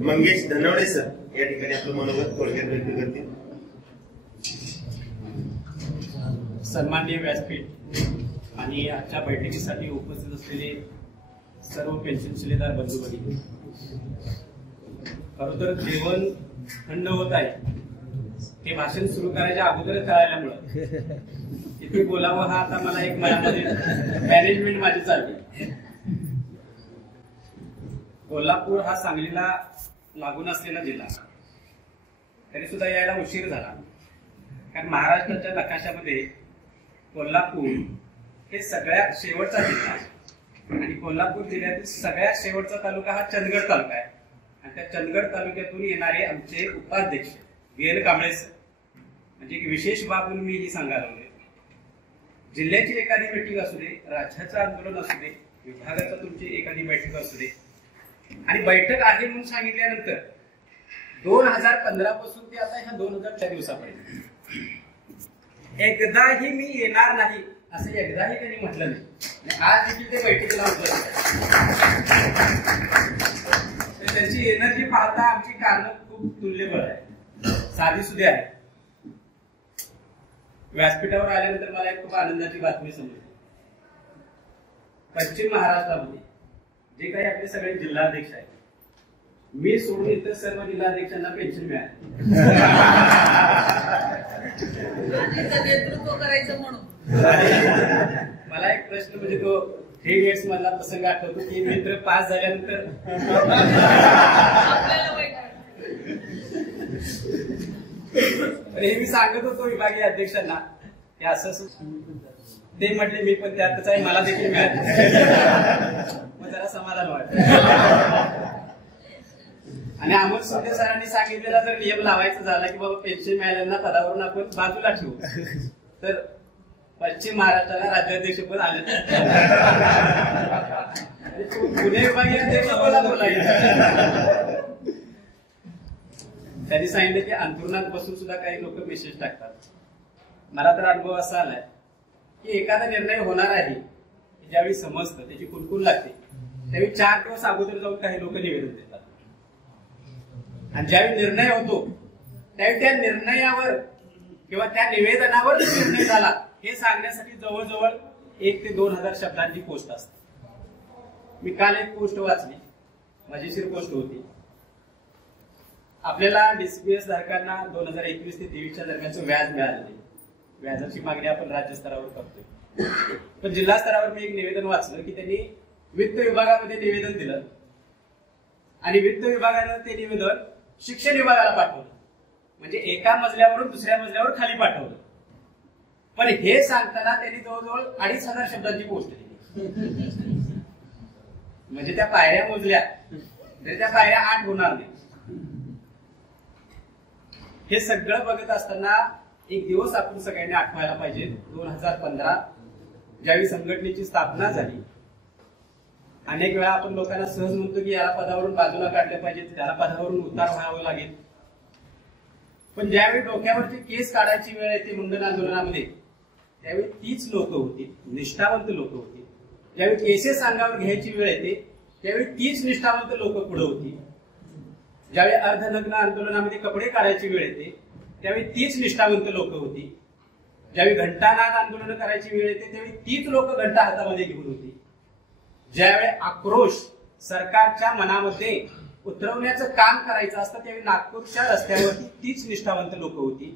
मंगेश धनवडे सर या ठिकाणी आपलं मनोगत थोडक्यात व्यक्त करतील. सन्माननीय व्यासपीठ आणि आजच्या बैठकीसाठी उपस्थित असलेले सर्व पेन्शन शिलेदार बंधू भगिनी, खरं तर जेवण थंड होत आहे हे भाषण सुरू करायच्या अगोदरच कळाल्यामुळं किती बोलावं हा आता मला एक मनामध्ये मॅनेजमेंट माझी चालली. कोल्हापूर हा सांगलीला लागून असलेला जिल्हा, तरी सुद्धा यायला उशीर झाला. कारण महाराष्ट्राच्या नकाशामध्ये कोल्हापूर हे सगळ्यात शेवटचा जिल्हा आहे आणि कोल्हापूर जिल्ह्यातील सगळ्यात शेवटचा तालुका हा चंदगड तालुका आहे. आणि त्या चंदगड तालुक्यातून येणारे आमचे उपाध्यक्ष VL कांबळे सर, म्हणजे एक विशेष बाब म्हणून मी ही सांगायला लागले. जिल्ह्याची एखादी बैठक असू दे, राज्याचं आंदोलन असू दे, विभागाचा तुमची एखादी बैठक असू दे, आणि बैठक आहे म्हणून सांगितल्यानंतर 2015 पासून ते आता ह्या 2004 दिवसापर्यंत एकदाही मी येणार नाही असं एकदाही त्यांनी म्हटलं नाही. आणि आज देखील ते बैठकीला उपलब्ध आहे. त्यांची एनर्जी पाहता आमची कारणं खूप तुल्यबळ आहे, साधी सुधी आहे. व्यासपीठावर आल्यानंतर मला एक खूप आनंदाची बातमी समजली. पश्चिम महाराष्ट्रामध्ये जे काही आपले सगळे जिल्हाध्यक्ष आहेत, मी सोडून इतर सर्व जिल्हाध्यक्षांना पेन्शन मिळाली. नेतृत्व करायचं म्हणून मला एक प्रश्न, म्हणजे तो 3 इयर्स मधला प्रसंग आठवतो की मित्र पास झाल्यानंतर हे मी सांगत होतो विभागीय अध्यक्षांना की असं, ते म्हटले मी पण त्यातच आहे, मला देखील मिळालं. मग जरा समाधान वाटतं. आणि अमोल सुंदे सरांनी सांगितलेला जर नियम लावायचा झाला की बाबा पेन्शन मिळाल्यांना पदावरून आपण बाजूला ठेवू, तर पश्चिम महाराष्ट्राला राज्याध्यक्ष पण आले. पुणे विभागीय अध्यक्ष बोलायचं. त्यांनी सांगितलं की अंतरुणात बसून सुद्धा काही लोक मेसेज टाकतात. मला तर अनुभव असा आलाय की एखादा निर्णय होणार आहे, ज्यावेळी समजतं, त्याची कुणकुण लागते, त्यावेळी 4 दिवस अगोदर जाऊन काही लोक निवेदन देतात. आणि ज्यावेळी निर्णय होतो त्यावेळी त्या निर्णयावर किंवा त्या निवेदनावर निर्णय झाला हे सांगण्यासाठी जवळजवळ 1 ते 2,000 शब्दांची पोस्ट असते. मी काल एक पोस्ट वाचली, मजेशीर पोस्ट होती. आपल्याला DCPS धारकांना 2021 ते 23च्या दरम्यानचं व्याज मिळालं नाही. व्याजाची मागणी आपण राज्य स्तरावर करतोय, पण जिल्हा स्तरावर मी एक निवेदन वाचलं की त्यांनी वित्त विभागामध्ये निवेदन दिलं आणि वित्त विभागानं ते निवेदन शिक्षण विभागाला पाठवलं. म्हणजे एका मजल्यावरून दुसऱ्या मजल्यावर खाली पाठवलं. पण हे सांगताना त्यांनी जवळजवळ 2,500 शब्दांची पोस्ट दिली. म्हणजे त्या पायऱ्या मोजल्या तरी त्या पायऱ्या 8 होणार नाही. हे सगळं बघत असताना एक दिवस आपण सगळ्यांनी आठवायला पाहिजे. 2015 ज्यावेळी संघटनेची स्थापना झाली, अनेक वेळा आपण लोकांना सहज म्हणतो की याला पदावरून बाजूला काढलं पाहिजे, त्याला पदावरून उतार व्हावं लागेल. पण ज्यावेळी डोक्यावरची केस काढायची वेळ येते मुंडन आंदोलनामध्ये, त्यावेळी तीच लोक होती, निष्ठावंत लोक होती. ज्यावेळी केसेस अंगावर घ्यायची वेळ येते त्यावेळी तीच निष्ठावंत लोक पुढे होती. ज्यावेळी अर्धनग्न आंदोलनामध्ये कपडे काढायची वेळ येते त्यावेळी तीच निष्ठावंत लोक होती. ज्यावेळी घंटानाद आंदोलन करायची वेळ येते त्यावेळी तीच लोक घंटा हातामध्ये घेऊन होती. ज्यावेळी आक्रोश सरकारच्या मनामध्ये उतरवण्याचं काम करायचं असतं त्यावेळी नागपूरच्या रस्त्यावरती तीच निष्ठावंत लोक होती.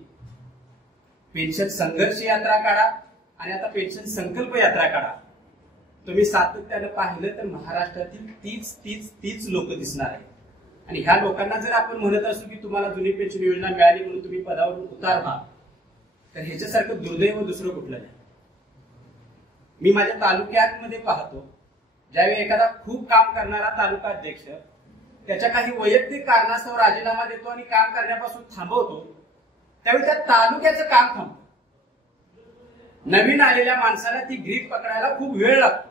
पेन्शन संघर्ष यात्रा काढा आणि आता पेन्शन संकल्प यात्रा काढा, तुम्ही सातत्यानं पाहिलं तर महाराष्ट्रातील तीच लोक दिसणार आहेत. आणि ह्या लोकांना जर आपण म्हणत असू की तुम्हाला जुनी पेन्शन योजना मिळाली म्हणून तुम्ही पदावरून उतार व्हा, तर ह्याच्यासारखं दुर्दैव दुसरं कुठलं नाही. मी माझ्या तालुक्यांमध्ये पाहतो, ज्यावेळी एखादा खूप काम करणारा तालुका अध्यक्ष त्याच्या काही वैयक्तिक कारणास्तव राजीनामा देतो आणि काम करण्यापासून थांबवतो, त्यावेळी त्या तालुक्याचं काम थांबतं. नवीन आलेल्या माणसाला ती ग्रीप पकडायला खूप वेळ लागतो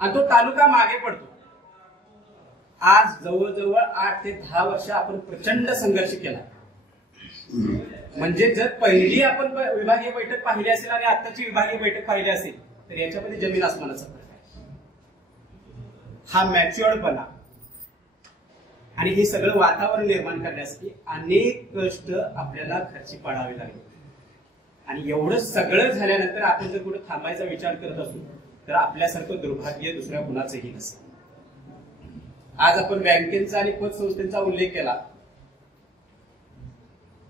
आणि तो तालुका मागे पडतो. आज जवळजवळ 8 ते 10 वर्ष आपण प्रचंड संघर्ष केला. म्हणजे जर पहिली आपण विभागीय बैठक पाहिली असेल आणि आताची विभागीय बैठक पाहिली असेल तर याच्यामध्ये जमीन आसमानाचा फरक आहे. हा मॅच्युअर्डपणा आणि हे सगळं वातावरण निर्माण करण्यासाठी अनेक कष्ट आपल्याला खर्ची पाडावे लागले. आणि एवढं सगळं झाल्यानंतर आपण जर कुठे थांबायचा विचार करत असू तर आपल्यासारखं दुर्भाग्य दुसऱ्या कुणाचंही नसेल. आज आपण बँकेचा आणि पतसंस्थेचा उल्लेख केला.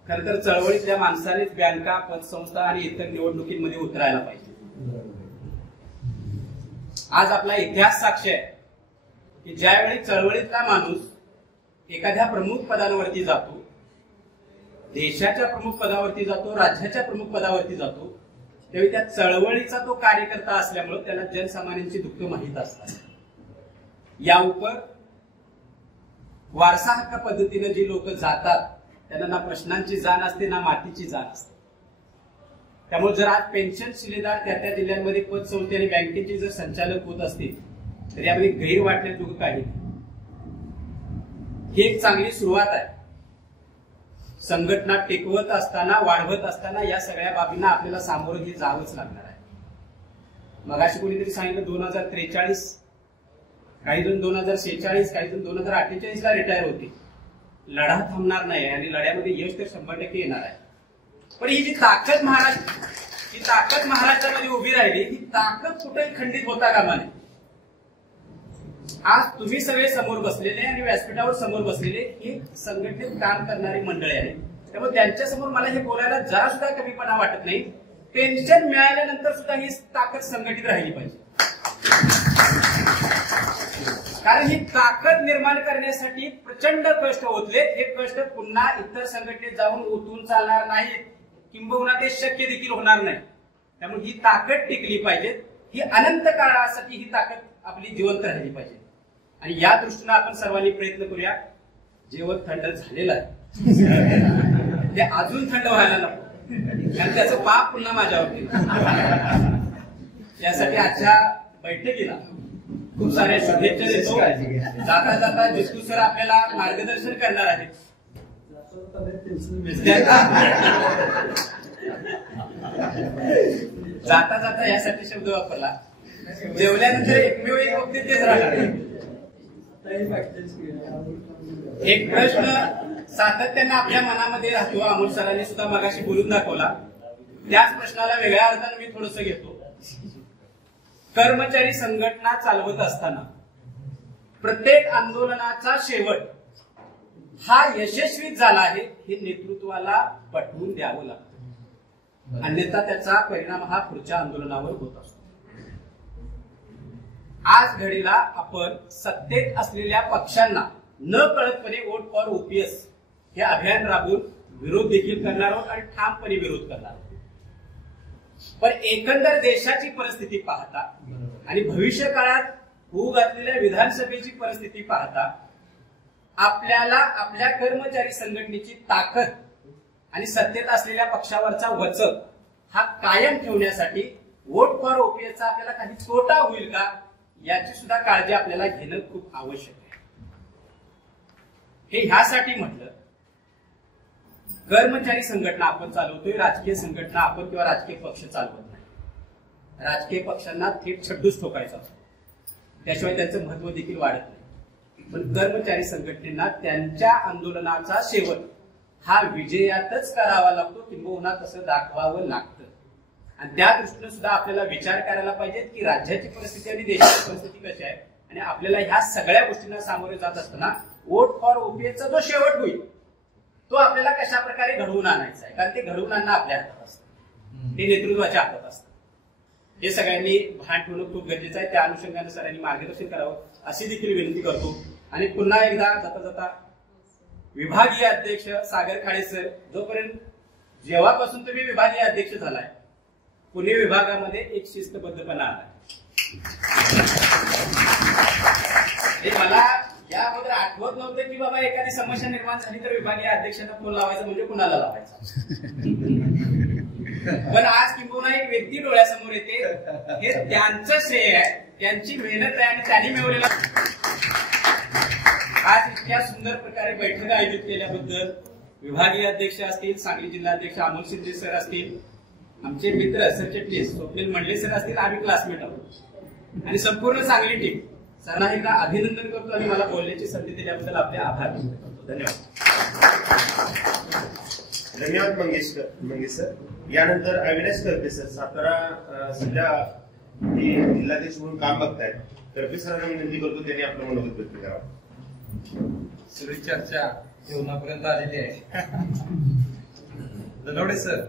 खरं तर चळवळीतल्या माणसानेच बँका, पतसंस्था आणि इतर निवडणुकीमध्ये उतरायला पाहिजे. आज आपला इतिहास साक्ष आहे की ज्यावेळी चळवळीतला माणूस एखाद्या प्रमुख पदांवरती जातो, देशाच्या प्रमुख पदावरती जातो, राज्याच्या प्रमुख पदावरती जातो, त्यावेळी त्या चळवळीचा तो कार्यकर्ता असल्यामुळे त्याला जनसामान्यांची दुःख माहीत असतात. या उपर वारसा हक्क पद्धतीने जी लोक जातात त्यांना ना प्रश्नांची जाण असते ना मातीची जाण असते. त्यामुळे जर आज पेन्शन शिलेदार त्या जिल्ह्यांमध्ये पतसंस्थे आणि बँकेचे जर संचालक होत असतील तर यामध्ये गैर वाटण्याजोगं काही नाही. ही एक चांगली सुरुवात आहे. संघटना टिकवत असताना, वाढवत असताना या सगळ्या बाबींना आपल्याला सामोरं हे जावंच लागणार आहे. मगाशी कोणीतरी सांगितलं 2043, काही जण 2046, काही जण 2048 रिटायर होते. लढा थांबणार नाही आणि लढ्यामध्ये यश तर 100% येणार आहे. पण ही जी ताकद महाराष्ट्रामध्ये उभी राहिली, ही ताकद कुठे खंडित होता कामा नये. आज तुम्ही सगळे समोर बसलेले आणि व्यासपीठावर समोर बसलेले एक संघटनेत काम करणारी मंडळी आहे. त्यामुळे त्यांच्या समोर मला हे बोलायला जरा सुद्धा कमीपणा वाटत नाही. पेन्शन मिळाल्यानंतर सुद्धा ही ताकद संघटित राहिली पाहिजे. कारण ही ताकद निर्माण करण्यासाठी प्रचंड कष्ट होतले. हे कष्ट पुन्हा इतर संघटनेत जाऊन उतरून चालणार नाहीत, किंबहुना ते शक्य देखील होणार नाही. त्यामुळे ही ताकद टिकली पाहिजे. ही अनंत काळासाठी ही ताकद आपली जिवंत राहिली पाहिजे. आणि या दृष्टीने आपण सर्वांनी प्रयत्न करूया. जेवण थंड झालेलं आहे ते अजून थंड व्हायला नको, कारण त्याचं पाप पुन्हा माझ्यावरती. यासाठी आजच्या बैठकीला खूप साऱ्या शुभेच्छा देतो. जाता जाता जिस्कू सर आपल्याला मार्गदर्शन करणार आहेत. जाता जाता यासाठी शब्द वापरला. जेवल्यानंतर एकमेव एक वक्ती तेच राहणार. एक प्रश्न सातत्याने आपल्या मनामध्ये राहतो. अमोल सरांनी सुद्धा मगाशी बोलून दाखवला. त्याच प्रश्नाला वेगळ्या अर्थाने मी थोडंसं घेतो. कर्मचारी संघटना चालवत असताना प्रत्येक आंदोलनाचा शेवट हा यशस्वीच झाला आहे हे नेतृत्वाला पटवून द्यावं लागतं. अन्यथा त्याचा परिणाम हा पुढच्या आंदोलनावर होत असतो. आज घडीला आपण सत्तेत असलेल्या पक्षांना न कळतपणे वोट फॉर ओपीएस हे अभियान राबवून विरोध देखील करणार आहोत आणि ठामपणे विरोध करणार आहोत. पण एकंदर देशाची परिस्थिती पाहता आणि भविष्य काळात होऊ घातलेल्या विधानसभेची परिस्थिती पाहता आपल्याला आपल्या कर्मचारी संघटनेची ताकद आणि सत्तेत असलेल्या पक्षावरचा वचक हा कायम ठेवण्यासाठी वोट फॉर ओपीएसचा आपल्याला काही तोटा होईल का याची सुद्धा काळजी आपल्याला घेणं खूप आवश्यक आहे. हे ह्यासाठी म्हटलं, कर्मचारी संघटना आपण चालवतोय, राजकीय संघटना आपण किंवा राजकीय पक्ष चालवत नाही. राजकीय पक्षांना थेट छड्डूच ठोकायचा असतो, त्याशिवाय त्यांचं महत्व देखील वाढत नाही. पण कर्मचारी संघटनेला त्यांच्या आंदोलनाचा शेवट हा विजयातच करावा लागतो, किंबहुना तसं दाखवावं लागतं. आणि त्या दृष्टीने सुद्धा आपल्याला विचार करायला पाहिजे की राज्याची परिस्थिती आणि देशाची परिस्थिती कशी आहे. आणि आपल्याला ह्या सगळ्या गोष्टींना सामोरे जात असताना वोट फॉर ओपीएसचा जो शेवट होईल तो आपल्याला कशा प्रकारे घडवून आणायचा आहे. कारण ते घडवून आणणं आपल्या हातात असतं, ते नेतृत्वाच्या हातात असतं. हे सगळ्यांनी भान ठेवणं खूप गरजेचं आहे. त्या अनुषंगाने सरांनी मार्गदर्शन करावं अशी देखील विनंती करतो. आणि पुन्हा एकदा जाता जाता विभागीय अध्यक्ष सागर खाडे सर, जोपर्यंत जेव्हापासून तुम्ही विभागीय अध्यक्ष झालाय पुणे विभागामध्ये एक शिस्तबद्धपणा आला. हे मला या अगोदर आठवत नव्हतं की बाबा एखादी समस्या निर्माण झाली तर विभागीय अध्यक्षांना फोन लावायचा म्हणजे कुणाला लावायचा. पण आज किंबहुना एक व्यक्ती डोळ्यासमोर येते. हे त्यांचं श्रेय आहे, त्यांची मेहनत आहे आणि त्यांनी मिळवलेला. आज इतक्या सुंदर प्रकारे बैठक आयोजित केल्याबद्दल विभागीय अध्यक्ष असतील, सांगली जिल्हाध्यक्ष अमोल शिंदे सर असतील, आमचे मित्र सरचिटणीस स्वप्नील मंडले सर असतील, आम्ही क्लासमेट आहोत आणि संपूर्ण सांगली टीम सरांना एकदा अभिनंदन करतो आणि मला बोलण्याची संधी दिल्याबद्दल आपले आभार व्यक्त करतो. धन्यवाद. धन्यवाद मंगेश सर. यानंतर अविनाश करपे सर, सातारा सध्या जिल्हाध्यक्ष म्हणून काम बघतायत. करपे सरांना विनंती करतो त्यांनी आपलं मनोगत व्यक्त करावं. सगळी चर्चा जेवणापर्यंत आलेली आहे. दनवडे सर,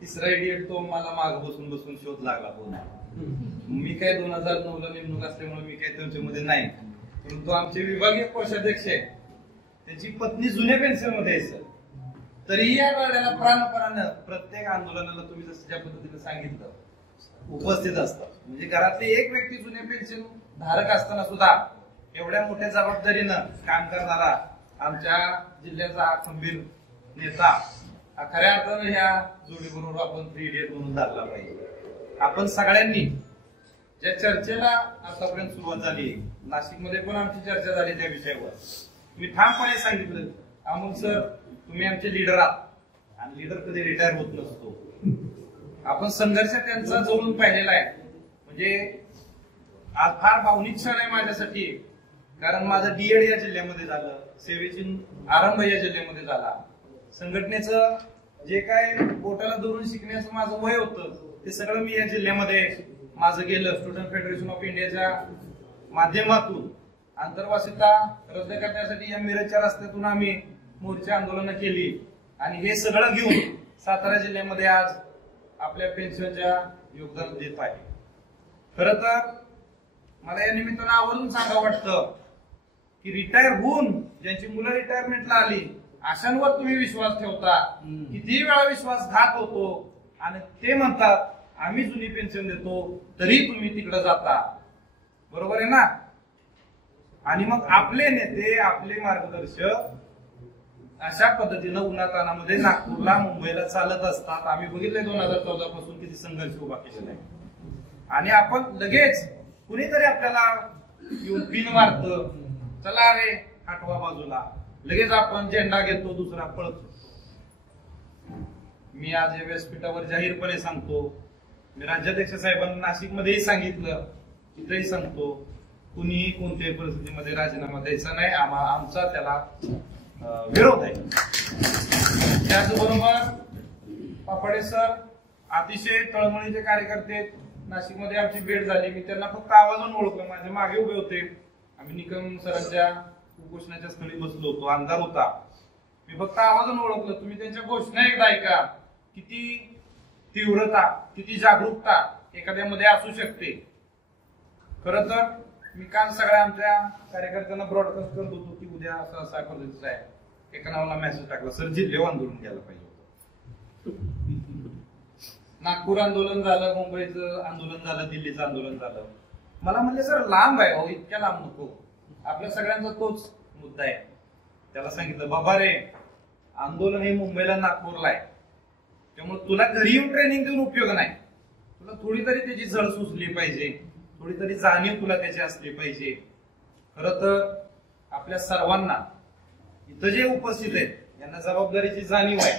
तिसरा इडियट तो मला माग बसून बसून शोध लागला. मी काय 2009 ला नेमणूक असल्यामुळे मी काय त्यांच्यामध्ये नाही. परंतु आमचे विभागीय कोषाध्यक्ष आहेत, त्यांची पत्नी जुन्या पेन्शनमध्ये आहे सर. तरीही या लढ्याला प्राणपणानं प्रत्येक आंदोलनाला तुम्ही जसं ज्या पद्धतीने सांगितलं उपस्थित असतात. म्हणजे घरातली एक व्यक्ती जुन्या पेन्शन धारक असताना सुद्धा एवढ्या मोठ्या जबाबदारीनं काम करणारा आमच्या जिल्ह्याचा खंबीर नेता हा खऱ्या अर्थानं ह्या जोडीबरोबर आपण 3 इडियट म्हणून धरला पाहिजे. आपण सगळ्यांनी ज्या चर्चेला आतापर्यंत सुरुवात झाली, नाशिकमध्ये पण आमची चर्चा झाली त्या विषयावर, मी ठामपणे सांगितलं अमोल सर तुम्ही आमचे लीडर आहात आणि लीडर कधी रिटायर होत नसतो. आपण संघर्ष त्यांचा जवळून पाहिलेला आहे. म्हणजे आज फार भावनिक क्षण आहे माझ्यासाठी, कारण माझं डीएड या जिल्ह्यामध्ये झालं, सेवेची आरंभ या जिल्ह्यामध्ये झाला. संघटनेचं जे काय बोटाला धरून शिकण्याचं माझं वय होतं ते सगळं मी या जिल्ह्यामध्ये माझं गेलं. स्टुडंट फेडरेशन ऑफ इंडियाच्या माध्यमातून आंतरवासिता रद्द करण्यासाठी या मिरजच्या रस्त्यातून आम्ही मोर्चा आंदोलनं केली आणि हे सगळं घेऊन सातारा जिल्ह्यामध्ये आज आपल्या पेन्शनच्या योगदान देत आहे. खरं तर मला या निमित्तानं आवर्जून सांगावं वाटतं की रिटायर होऊन ज्यांची मुलं रिटायरमेंटला आली अशांवर तुम्ही विश्वास ठेवता, कितीही वेळा विश्वासघात होतो आणि ते म्हणतात आम्ही जुनी पेन्शन देतो तरी तुम्ही तिकडे जाता. बरोबर आहे ना? आणि मग आपले नेते आपले मार्गदर्शक अशा पद्धतीनं उन्हातानामध्ये नागपूरला मुंबईला चालत असतात. आम्ही बघितलंय 2014 पासून किती संघर्ष उभा केलेला आहे. आणि आपण लगेच कुणीतरी आपल्याला येऊन पिन मारतं, चला रे आठवा बाजूला, लगेच आपण झेंडा घेतो, दुसरा पळतो. मी आज या व्यासपीठावर जाहीरपणे सांगतो, मी राज्याध्यक्ष साहेबांना नाशिकमध्येही सांगितलं, इथेही सांगतो, कुणीही कोणत्याही परिस्थितीमध्ये राजीनामा द्यायचा नाही. आमचा त्याला विरोध आहे. त्याचबरोबर पापडे सर अतिशय तळमळीचे कार्यकर्ते, नाशिकमध्ये आमची भेट झाली. मी त्यांना फक्त आवाजाने ओळखलं, माझ्या मागे उभे होते. आम्ही निकम सरांच्या उपोषणाच्या स्थळी बसलो होतो, अंधार होता. मी फक्त आवाजाने ओळखलं. तुम्ही त्यांच्या घोषणा एकदा ऐका, किती तीव्रता, किती जागरूकता एखाद्यामध्ये असू शकते. खरं तर मी काल सगळ्या आमच्या कार्यकर्त्यांना ब्रॉडकास्ट करत होतो की उद्या असं असा पद्धतीचं आहे. एका नावाला मेसेज टाकला, सर जिल्ह्यावर आंदोलन घ्यायला पाहिजे होतं. नागपूर आंदोलन झालं, मुंबईचं आंदोलन झालं, दिल्लीचं आंदोलन झालं. मला म्हणले सर लांब आहे हो, इतक्या लांब नको, आपल्या सगळ्यांचा तोच मुद्दा आहे. त्याला सांगितलं बाबा रे, आंदोलन हे मुंबईला नागपूरला आहे, त्यामुळे तुला घरी येऊन ट्रेनिंग देऊन उपयोग नाही. तुला थोडी तरी त्याची झळ सुचली पाहिजे, थोडी तरी जाणीव तुला त्याची असली पाहिजे. खरं तर आपल्या सर्वांना इथं जे उपस्थित आहेत यांना जबाबदारीची जाणीव आहे.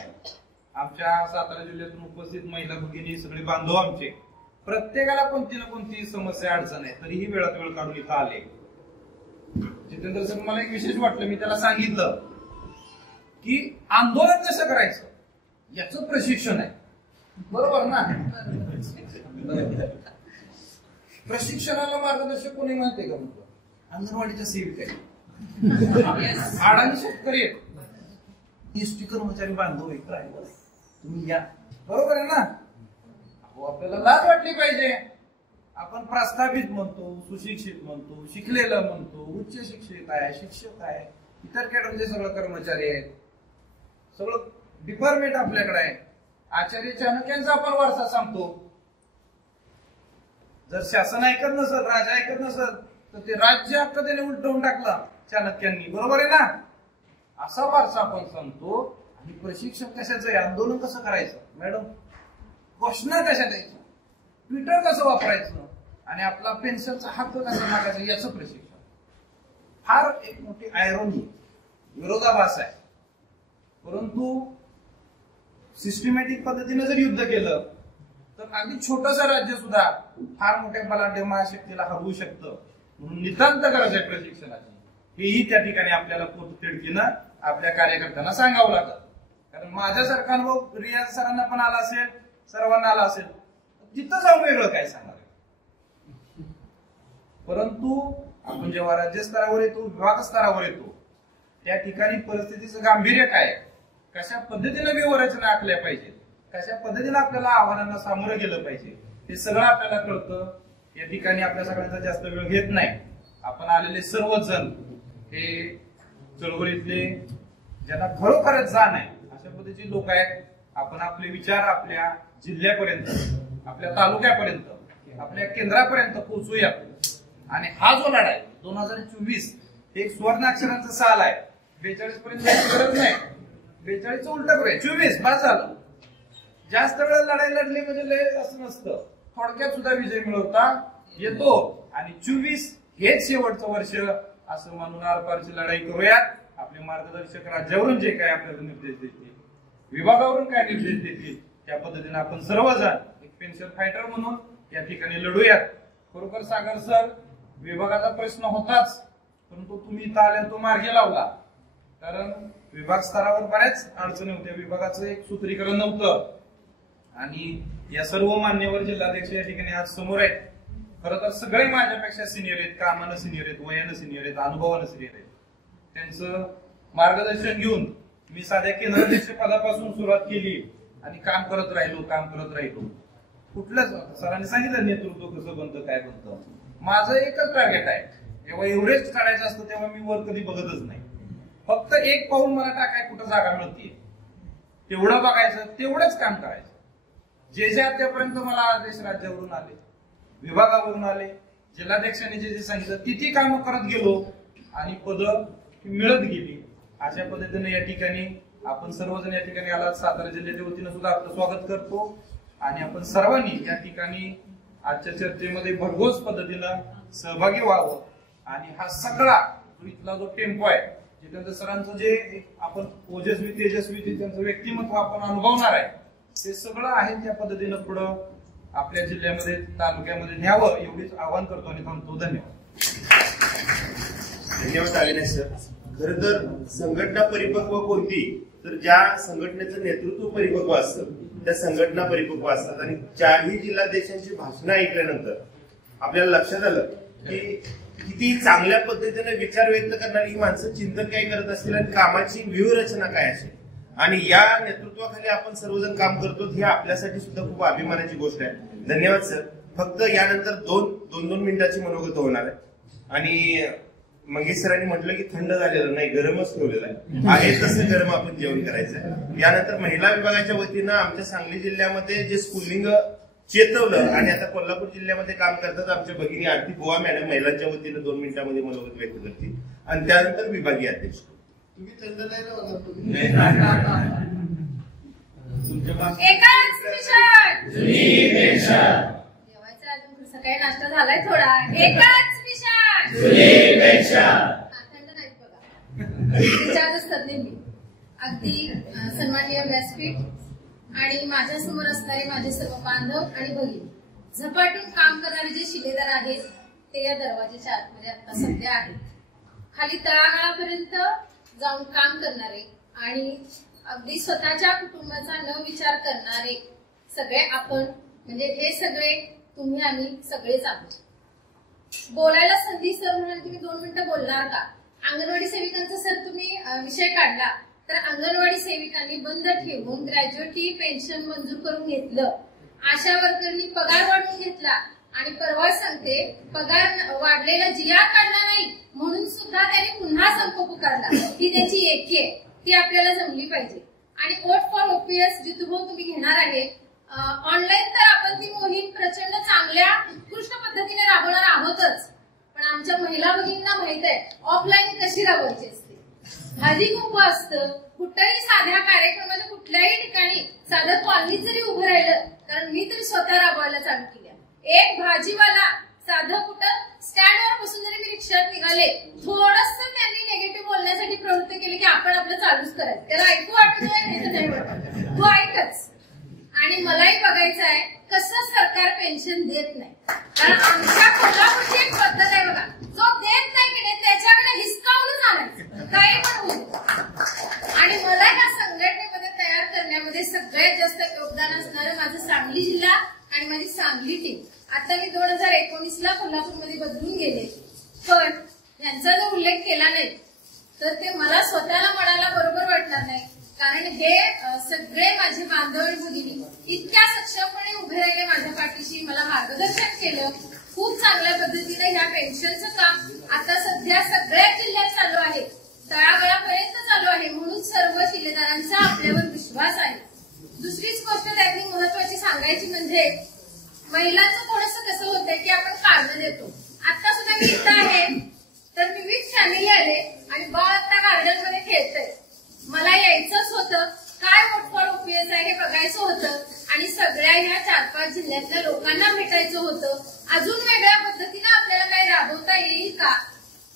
आमच्या सातारा जिल्ह्यातून उपस्थित महिला भगिनी, सगळे बांधव आमचे, प्रत्येकाला कोणती ना कोणती समस्या अडचण आहे, तरीही वेळात वेळ काढून इथं आले. जितेंद्र सर मला एक विशेष वाटलं, मी त्याला सांगितलं की आंदोलन कसं करायचं याचं प्रशिक्षण आहे. बरोबर ना? प्रशिक्षणाला मार्गदर्शक कोणी माहितीये का? म्हटलं अंगणवाडीच्या सेविका आहे, अडाणी शेतकरी आहेत, एसटी कर्मचारी बांधव एक राहिला, तुम्ही या. बरोबर आहे ना? आपल्याला लाज वाटली पाहिजे. आपण प्रस्थापित म्हणतो, सुशिक्षित म्हणतो, शिकलेलं म्हणतो, उच्च शिक्षित आहे, शिक्षक आहे, इतर कॅडरचे सगळं कर्मचारी आहेत, सगळं डिपार्टमेंट आपल्याकडे आहे. आचार्य चाणक्यांचा आपण वारसा सांगतो. जर शासन ऐकत नसेल, राजा ऐकत नसेल, तर ते राज्य हक्क त्याने उलटवून टाकला चाणक्यांनी. बरोबर आहे ना? असा वारसा आपण सांगतो. आणि प्रशिक्षण कशाचं आहे? आंदोलन कसं करायचं मॅडम, घोषणा कशा द्यायच्या, ट्विटर कसं वापरायचं आणि आपला पेन्शनचा हक्क कसा मागायचा याचं प्रशिक्षण. फार एक मोठी आयरोनी, विरोधाभास आहे. परंतु सिस्टमॅटिक पद्धतीने जर युद्ध केलं तर अगदी छोटस राज्य सुद्धा फार मोठ्या बलाढ्य महाशक्तीला हरवू शकतं. म्हणून नितांत गरज आहे प्रशिक्षणाची. हेही त्या ठिकाणी आपल्याला पोटतिडकीनं आपल्या कार्यकर्त्यांना सांगावं लागतं. कारण माझ्यासारखा अनुभव रियाज सरांना पण आला असेल, सर्वांना आला असेल, तिथं जाऊन वेगळं काय सांगणार. परंतु आपण जेव्हा राज्य स्तरावर येतो, विभाग स्तरावर येतो, त्या ठिकाणी परिस्थितीचं गांभीर्य काय, कशा पद्धतीने व्यूहरचना आखल्या पाहिजे, कशा पद्धतीने आपल्याला आव्हानांना सामोरं गेलं पाहिजे, हे सगळं आपल्याला कळतं. या ठिकाणी आपल्या सगळ्यांचा जास्त वेळ घेत नाही. आपण आलेले सर्वजण हे चळवळीतले ज्यांना खरोखरच जाण आहे अशा पद्धतीचे लोक आहेत. आपण आपले विचार आपल्या जिल्ह्यापर्यंत, आपल्या तालुक्यापर्यंत, आपल्या केंद्रापर्यंत पोहोचूयात. आणि हा जो लढा आहे 2024 एक सुवर्णाक्षरांचा साल आहे. 42 पर्यंत जायची गरज नाही, 42 उलट करूया, 24 बस झालं. जास्त वेळ लढाई लढली म्हणजे लय असं नसतं, थोडक्यात सुद्धा विजय मिळवता येतो. आणि 24 हेच शेवटचं वर्ष असं म्हणून आरपारची लढाई करूयात. आपले मार्गदर्शक राज्यावरून जे काय आपल्याला निर्देश देतील, विभागावरून काय निर्देश देतील, त्या पद्धतीने आपण सर्वजण एक पेन्शन फायटर म्हणून या ठिकाणी लढूयात. खरोखर सागर सर, विभागाचा प्रश्न होताच, परंतु तुम्ही इथं आल्या तो मार्गी लावला. कारण विभाग स्तरावर बऱ्याच अडचणी होत्या, विभागाचं एक सूत्रीकरण नव्हतं. आणि या सर्व मान्यवर जिल्हाध्यक्ष या ठिकाणी आज समोर आहेत. खरं तर सगळे माझ्यापेक्षा सिनियर आहेत, कामानं सिनियर आहेत, वयानं सिनियर आहेत, अनुभवानं सिनियर आहेत. त्यांचं मार्गदर्शन घेऊन मी साध्या केंद्राध्यक्ष पदापासून सुरुवात केली आणि काम करत राहिलो. कुठलंच सरांनी सांगितलं नेतृत्व कसं बनतं, काय बनतं. माझं एकच टार्गेट आहे, जेव्हा एव्हरेस्ट काढायचं असतं तेव्हा मी वर कधी बघतच नाही. फक्त एक पाऊल मला टाकाय कुठं जागा मिळते तेवढं बघायचं, तेवढंच काम करायचं. जे आतापर्यंत मला आदेश राज्यावरून आले, विभागावरून आले, जिल्हाध्यक्षांनी जे सांगितलं ती कामं करत गेलो आणि पदं मिळत गेली. अशा पद्धतीने या ठिकाणी आपण सर्वजण या ठिकाणी आलात. सातारा जिल्ह्याच्या वतीनं सुद्धा आपलं स्वागत करतो. आणि आपण सर्वांनी या ठिकाणी आजच्या चर्चेमध्ये भरघोस पद्धतीनं सहभागी व्हावं. आणि हा सगळा जो इथला जो टेम्पो आहे, जितेंद्र सरांचं जे आपण ओजस्वी तेजस्वी त्यांचं व्यक्तिमत्व आपण अनुभवणार आहे, ते सगळं आहे त्या पद्धतीनं पुढं आपल्या जिल्ह्यामध्ये, तालुक्यामध्ये न्यावं एवढीच आवाहन करतो आणि थांबतो. धन्यवाद. धन्यवाद अविनाश सर. खरं तर संघटना परिपक्व कोणती, तर ज्या संघटनेचं नेतृत्व परिपक्व असतं त्या संघटना परिपक्व असतात. आणि चारही जिल्हाध्यक्षांची भाषणं ऐकल्यानंतर आपल्याला लक्षात आलं की किती चांगल्या पद्धतीने विचार व्यक्त करणारी ही माणसं चिंतन काय करत असतील आणि कामाची व्यूहरचना काय असेल. आणि या नेतृत्वाखाली आपण सर्वजण काम करतो, ही आपल्यासाठी सुद्धा खूप अभिमानाची गोष्ट आहे. धन्यवाद सर. फक्त यानंतर दोन मिनिटाची मनोगत होणार आहे. आणि मंगेश सरांनी म्हटलं की थंड झालेलं नाही, गरमच ठेवलेलं आहे तसं गरम आपण जेवण करायचं. यानंतर महिला विभागाच्या वतीनं आमच्या सांगली जिल्ह्यामध्ये जे स्कूलिंग चेतवलं आणि आता कोल्हापूर जिल्ह्यामध्ये काम करतात आमच्या भगिनी आरती बुवा मॅडम महिलांच्या वतीनं 2 मिनिटांमध्ये मनोगत व्यक्त करतील. आणि त्यानंतर विभागीय अध्यक्ष. तुम्ही थंड नाही सकाळी नाश्ता झालाय थोडा. एकाच अगदी सन्माननीय व्यासपीठ आणि माझ्या समोर असणारे माझे सर्व बांधव आणि भगिनी, झपाटून काम करणारे जे शिलेदार आहेत ते या दरवाजेच्या आतमध्ये आता सध्या आहेत. खाली तळागाळापर्यंत जाऊन काम करणारे आणि अगदी स्वतःच्या कुटुंबाचा न विचार करणारे सगळे आपण, म्हणजे हे सगळे तुम्ही आम्ही सगळेच आहोत. बोलायला संधी सर म्हणाल तुम्ही 2 मिनिटं बोलणार का? अंगणवाडी सेविकांचा सर तुम्ही विषय काढला तर अंगणवाडी सेविकांनी बंद ठेवून ग्रॅज्युएटी पेन्शन मंजूर करून घेतलं. आशा वर्करनी पगार वाढवून घेतला आणि परवा सांगते पगार वाढलेला जिया काढला नाही म्हणून सुद्धा त्यांनी पुन्हा संप पुकारला. ही त्याची एकी आहे, ती आपल्याला जमली पाहिजे. आणि वोट फॉर ओपीएस जितूभाऊ तुम्ही घेणार आहे ऑनलाईन, तर आपण ती मोहीम प्रचंड चांगल्या उत्कृष्ट पद्धतीने राबवणार आहोतच. पण आमच्या महिला भगिनींना माहित आहे ऑफलाईन कशी राबवायची असते. भाजी खूप असतं, कुठल्याही साध्या कार्यक्रमाच्या कुठल्याही ठिकाणी साधं कॉलनीत जरी उभं राहिलं, कारण मी तरी स्वतः राबवायला चालू केल्या. एक भाजीवाला साधं कुठं स्टँडवर बसून जरी मी रिक्षात निघाले, थोडस त्यांनी निगेटिव्ह बोलण्यासाठी प्रवृत्त केले की आपण आपलं चालूच करायचं. त्याला ऐकू वाटत नाही तर नाही वाटत, तू ऐकच. आणि मलाही बघायचं आहे कसं सरकार पेन्शन देत नाही. कारण आमच्या कोल्हापूरची एक पद्धत आहे बघा, जो देत नाही की नाही त्याच्याकडे हिसकावून आणायचं काही पण होईल. आणि मला या संघटनेमध्ये तयार करण्यामध्ये सगळ्यात जास्त योगदान असणारं माझं सांगली जिल्हा आणि माझी सांगली टीम. आता मी 2019ला कोल्हापूरमध्ये बदलून गेले, पण यांचा जर उल्लेख केला नाही तर ते मला स्वतःला म्हणायला बरोबर वाटणार नाही. कारण हे सगळे माझे बांधव आणि भगिनी इतक्या सक्षमपणे उभे राहिले माझ्या पाठीशी, मला मार्गदर्शन केलं. खूप खूप चांगल्या पद्धतीने ह्या पेन्शनचं काम आता सध्या सगळ्याच जिल्ह्यात चालू आहे, तळागाळापर्यंत चालू आहे, म्हणून सर्व शिलेदारांचा आपल्यावर विश्वास आहे. दुसरीच गोष्ट त्यांनी महत्वाची सांगायची म्हणजे महिलांचं थोडंसं कसं होतंय की आपण कारणं देतो. आता सुद्धा मी इथं आहे तर विविध फॅमिली आले आणि बाळ आता गार्डन मध्ये खेळतंय. मला यायचंच होतं, काय मोठफार उपयोग आहे हे बघायचं होतं आणि सगळ्या ह्या 4-5 जिल्ह्यातल्या लोकांना भेटायचं होतं. अजून वेगळ्या पद्धतीने आपल्याला काही राबवता येईल का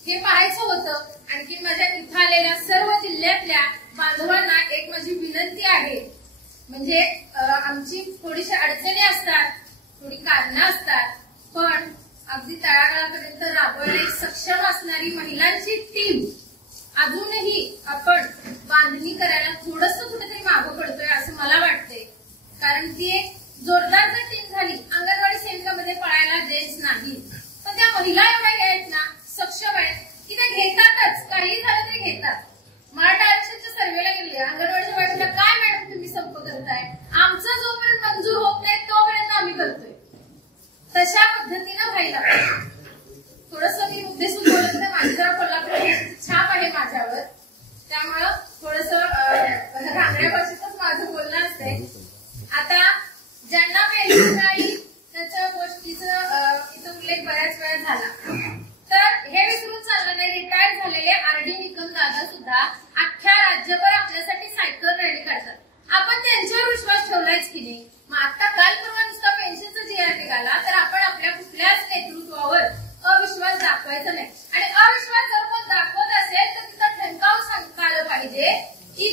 हे पाहायचं होतं. आणखी माझ्या इथं आलेल्या सर्व जिल्ह्यातल्या बांधवांना एक माझी विनंती आहे, म्हणजे आमची थोडीशी अडचणी असतात, थोडी कारणं असतात, पण अगदी तळागाळापर्यंत राबवायला एक सक्षम असणारी महिलांची टीम अजूनही आपण बांधणी करायला थोडंसं कुठेतरी मागं पडतोय असं मला वाटतंय. कारण ती एक जोरदार जर टीम झाली, अंगणवाडी सेविकामध्ये पळायला जेंट्स नाही, पण त्या महिला एवढ्या आहेत ना, सक्षम आहेत की त्या घेतातच, काही झालं तरी घेतात. मराठा आरक्षणच्या सर्वेला गेले, अंगणवाडीच्या बाजूला काय मॅडम तुम्ही संप करताय, आमचं जोपर्यंत मंजूर होत नाही तोपर्यंत आम्ही करतोय. तशा पद्धतीनं व्हायला थोडंसं मी मुद्दे सुचवलं तर माझ्या कोल्हापूरची छाप आहे माझ्यावर, त्यामुळं थोडंसं रांगड्या भाषेतच माझं बोलणं असते. आता ज्यांना पेन्शन मिळाली त्याच्या गोष्टीचा इथं उल्लेख बऱ्याच वेळा झाला, तर हे विसरून चाललं नाही. रिटायर झालेले आरडी निकम दादा सुद्धा अख्ख्या राज्यभर आपल्यासाठी सायकल रॅली काढतात. आपण त्यांच्यावर विश्वास ठेवलायच की नाही. मग आता काल परवा नुसता पेन्शनचा GR निघाला तर आपण आपल्या कुठल्याच नेतृत्वावर अविश्वास दाखवायचा नाही. आणि अविश्वास जर कोण दाखवत असेल तर तिथं ठणकावून सांगता आलं पाहिजे की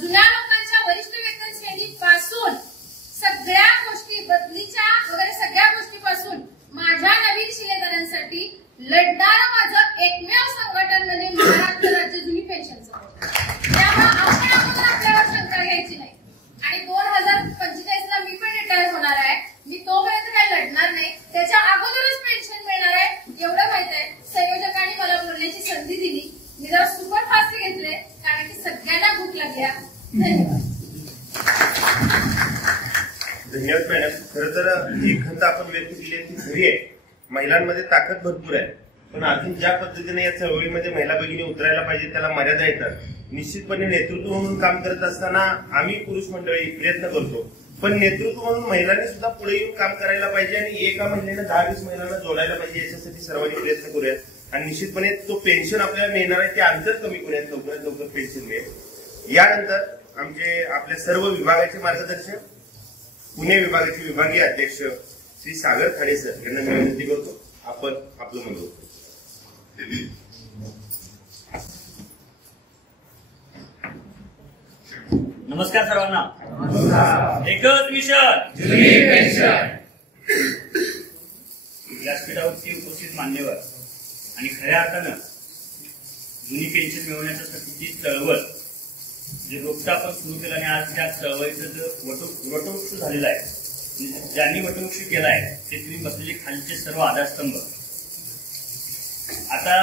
जुन्या लोकांच्या वरिष्ठ वेतन श्रेणीपासून सगळ्या गोष्टी बदलीच्या वगैरे सगळ्या गोष्टीपासून माझ्या नवीन शिलेदारांसाठी लढणारं माझं एकमेव संघटन म्हणजे महाराष्ट्र राज्य जुनी पेन्शनचं. त्यामुळे आपण आपल्यावर शंका घ्यायची नाही. आणि 2045ला मी पण रिटायर होणार आहे, मी तोपर्यंत काय लढणार नाही, त्याच्या अगोदरच पेन्शन मिळणार आहे एवढं माहित आहे. संयोजकांनी मला बोलण्याची संधी दिली, मी जरा सुपरफास्ट घेतले कारण की सगळ्यांना भूक लागल्या. धन्यवाद मॅडम. खरं तर एक खंत आपण व्यक्त केली आहे ती खरी आहे, महिलांमध्ये ताकद भरपूर आहे, पण अजून ज्या पद्धतीने या चळवळीमध्ये महिला भगिनी उतरायला पाहिजे त्याला मर्यादा येतात. निश्चितपणे नेतृत्व म्हणून काम करत असताना आम्ही पुरुष मंडळी प्रयत्न करतो, पण नेतृत्व म्हणून महिलांनी सुद्धा पुढे येऊन काम करायला पाहिजे आणि एका महिलेनं 10-20 महिलांना जोडायला पाहिजे. याच्यासाठी सर्वांनी प्रयत्न करूयात आणि निश्चितपणे तो पेन्शन आपल्याला मिळणार आहे ते अंतर कमी करूयात, लवकरात लवकर पेन्शन मिळेल. यानंतर आमचे आपल्या सर्व विभागाचे मार्गदर्शक, पुणे विभागाचे विभागीय अध्यक्ष श्री सागर खाडे सर यांना मी विनंती करतो आपण आपलं म्हणतो. नमस्कार सर्वांना. एकच मिशन व्यासपीठावरती उपस्थित मान्यवर आणि खऱ्या अर्थानं जुनी पेन्शन मिळवण्याच्यासाठीची चळवळ जे रोखता आपण सुरू केलं आणि आज त्या चळवळीचं जो वटवृक्ष झालेला आहे, ज्यांनी वटवृक्ष केला आहे ते तुम्ही बसलेले खालचे सर्व आधारस्तंभ. आता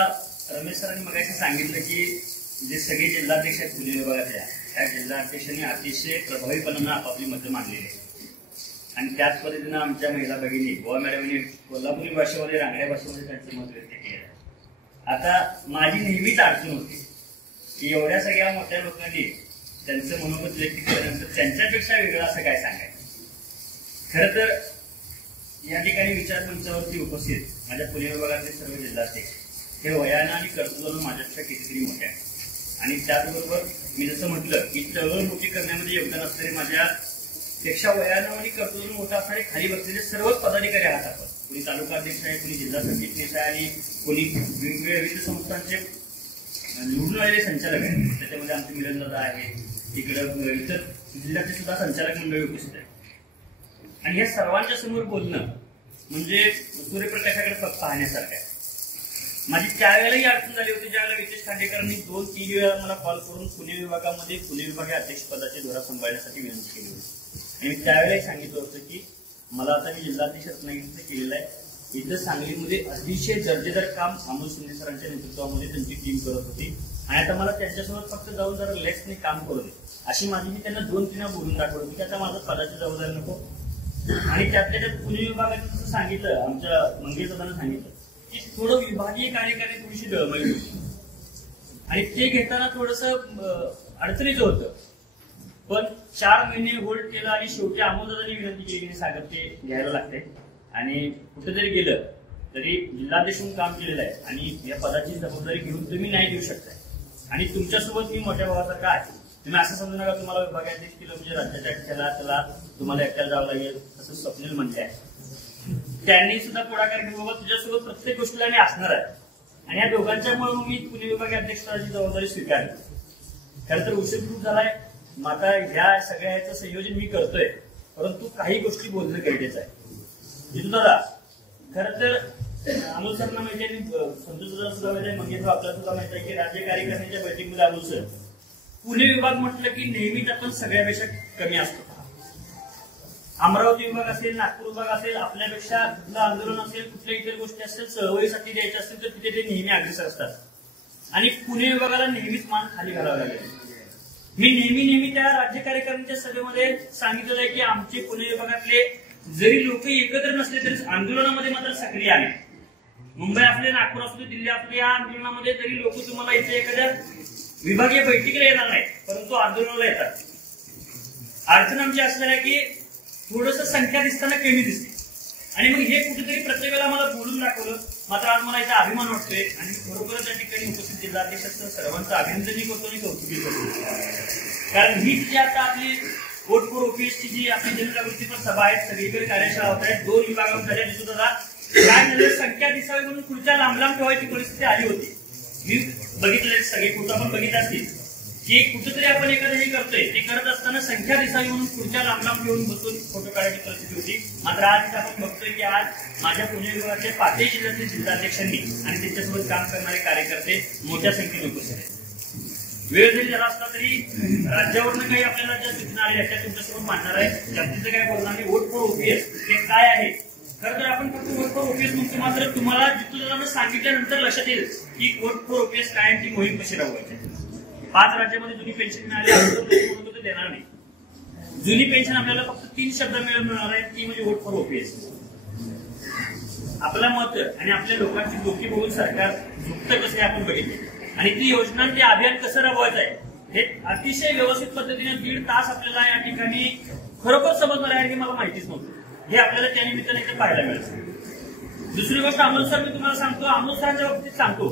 रमेश सरांनी मगाशी सांगितलं की जे सगळे जिल्हाध्यक्ष आहेत पुणे विभागातल्या त्या जिल्हाध्यक्षांनी अतिशय प्रभावीपणानं आपापली मतं मांडलेली आहे आणि त्याच पद्धतीनं आमच्या महिला भगिनी गोवा मॅडमनी कोल्हापुरी भाषेमध्ये रांगड्या भाषेमध्ये त्यांचं मत व्यक्त केलं. आता माझी नेहमीच अडचण होती की एवढ्या सगळ्या मोठ्या लोकांनी त्यांचं मनोमत व्यक्त केल्यानंतर त्यांच्यापेक्षा वेगळं असं काय सांगायचं. खरं तर या ठिकाणी विचारमंचावरती उपस्थित माझ्या पुणे विभागातले सर्व जिल्हाध्यक्ष हे वयानं आणि कर्तृत्वानं माझ्यापेक्षा कितीतरी मोठे आहेत आणि त्याचबरोबर मी जसं म्हटलं की चळवळ मोठी करण्यामध्ये योगदान असणारे माझ्यापेक्षा वयानं आणि कर्तृत्वानं मोठं असणारे खाली बसलेले सर्वच पदाधिकारी आहात आपण. कोणी तालुका अध्यक्ष आहे, कोणी जिल्हा सरचिटणीस आहे आणि कोणी वेगवेगळ्या विविध संस्थांचे निवडून आलेले संचालक आहेत. त्याच्यामध्ये आमचे मिलनदादा आहे, इकडं इतर जिल्ह्याचे सुद्धा संचालक मंडळी उपस्थित आहे आणि या सर्वांच्या समोर बोलणं म्हणजे सूर्यप्रकाशाकडे फक्त पाहण्यासारखं आहे. माझी त्यावेळेलाही अडचण झाली होती ज्यावेळेला रितेश खांडेकरांनी 2-3 वेळा मला कॉल करून पुणे विभागामध्ये पुणे विभागीय अध्यक्षपदाची धोरण सांभाळण्यासाठी विनंती केली होती आणि मी त्यावेळेलाही सांगितलं होतं की मला आता मी जिल्हाध्यक्ष रत्नागिरीचं केलेलं आहे. इथं सांगलीमध्ये अतिशय दर्जेदार काम अमोल शिंदे सरांच्या नेतृत्वामध्ये त्यांची टीम करत होती आणि आता मला त्यांच्यासोबत फक्त जाऊन जरा रिलॅक्सने काम करू दे अशी माझी मी त्यांना 2-3 वेळा बोलून दाखवत होती की आता माझं पदाची जबाबदारी नको, आणि त्यातल्या त्यात पुणे विभागाने जसं सांगितलं, आमच्या मंगेश दादांना सांगितलं की थोडं विभागीय कार्यकारी थोडीशी डळमळी होती आणि ते घेताना थोडस अडचणीचं होतं. पण 4 महिने होल्ड केलं आणि शेवटी अमोलदादांनी विनंती केली की सागर ते घ्यायला लागते आणि कुठेतरी गेलं तरी जिल्हाध्यक्ष म्हणून काम केलेलं आहे आणि या पदाची जबाबदारी घेऊन तुम्ही नाही घेऊ शकताय आणि तुमच्यासोबत मी मोठ्या भावासारखा आहे. तुम्ही असं समजू नका तुम्हाला विभागाध्यक्ष केलं म्हणजे राज्याच्या त्याला तुम्हाला एकट्याला जावं लागेल असं स्वप्नील म्हणले आहे. त्यांनी सुद्धा पुढाकार घेऊन बाबा तुझ्यासोबत प्रत्येक गोष्टीला मी असणार आहे आणि या दोघांच्यामुळे मी पुणे विभागीय अध्यक्षपदाची जबाबदारी स्वीकारली. खरं तर उशीर खूप झालाय, माता ह्या सगळ्याचं संयोजन मी करतोय, परंतु काही गोष्टी बोलणं गरजेचं आहे. जितू दादा, खरं तर अमोल सरना माहिती आहे, संतोष दादा सुद्धा माहिती आहे, मंगेश आपल्याला सुद्धा माहिती आहे की राज्य कार्यकारिणीच्या बैठकीमध्ये अमोल सर पुणे विभाग म्हटलं की नेहमीच आपण सगळ्यापेक्षा कमी असतो. अमरावती विभाग असेल, नागपूर विभाग असेल, आपल्यापेक्षा आंदोलन असेल, कुठल्या इतर गोष्टी असेल, चळवळीसाठी द्यायच्या असतील तर तिथे ते नेहमी अग्रेसर असतात आणि पुणे विभागाला नेहमीच मान खाली घालावं लागेल. मी नेहमी त्या राज्य कार्यकारिणीच्या सभेमध्ये सांगितलेलं आहे की आमचे पुणे विभागातले जरी लोक एकत्र नसले तरी आंदोलनामध्ये मात्र सक्रिय आहे. मुंबई असले, नागपूर असले, दिल्ली असले, या आंदोलनामध्ये जरी लोक तुम्हाला इथे एखाद्या विभागीय बैठकीला येणार नाही परंतु आंदोलनाला येतात. अडचण आमची असणार आहे की थोडस संख्या दिसताना कमी दिसते आणि मग हे कुठेतरी प्रत्येक वेळेला मला बोलून दाखवलं. मात्र आज मला याचा अभिमान वाटतोय आणि खरोखरच त्या ठिकाणी उपस्थित जिल्हाध्यक्षांचं सर्वांचं अभिनंदनही करतो आणि कौतुकही करतो. कारण ही जी आता आपली वोट फॉर ओपीएसची जी आपली जनजागृतीपर सभा आहे, सगळीकडे कार्यशाळा होत आहेत, 2 विभागात झाल्या. दिसू दादा काय झालं, संख्या दिसावी म्हणून खुर्च्या लांब लांब ठेवायची परिस्थिती आली होती. मी बघितले, सगळे कुठं पण बघितलं असतील की कुठेतरी आपण एखादं हे करतोय, ते करत असताना संख्या दिसावी म्हणून खुर्च्या लांब लांब ठेवून बसून फोटो काढायची परिस्थिती होती. मात्र आज आपण बघतोय की आज माझ्या पुणे विभागाचे 5 जिल्ह्यातील जिल्हाध्यक्षांनी आणि त्यांच्यासोबत काम करणारे कार्यकर्ते मोठ्या संख्येने उपस्थित आहेत. वेळ जरी झाला असला तरी राज्यावरनं काही आपल्याला ज्या सूचना आल्या त्या तुमच्यासोबत मांडणार आहे. जास्तीचं काय बोलणार नाही. वोट फॉर ओपीएस हे काय आहे, खरं तर आपण फक्त वोट फॉर ओपीएस म्हणतो, मात्र तुम्हाला जितू सांगितल्यानंतर लक्षात येईल की वोट फॉर ओपीएस काय ती मोहीम कशी राबवायची. 5 राज्यामध्ये जुनी पेन्शन मिळाली, अगोदर देणार नाही. जुनी पेन्शन आपल्याला फक्त 3 शब्द मिळणार आहे, ती म्हणजे वोट फॉर ओपीएस. आपलं मत आणि आपल्या लोकांची डोकी बघून सरकार झुकतं कसं आपण बघितले आणि ती योजना, ते अभियान कसं राबवायचं आहे हे अतिशय व्यवस्थित पद्धतीने 1.5 तास आपल्याला या ठिकाणी खरोखर समजणार आहे. हे मला माहितीच नव्हतं, हे आपल्याला त्या निमित्ताने इथे पाहायला मिळालं. दुसरी गोष्ट अमोल सर, मी तुम्हाला सांगतो, अमोल सरांच्या बाबतीत सांगतो,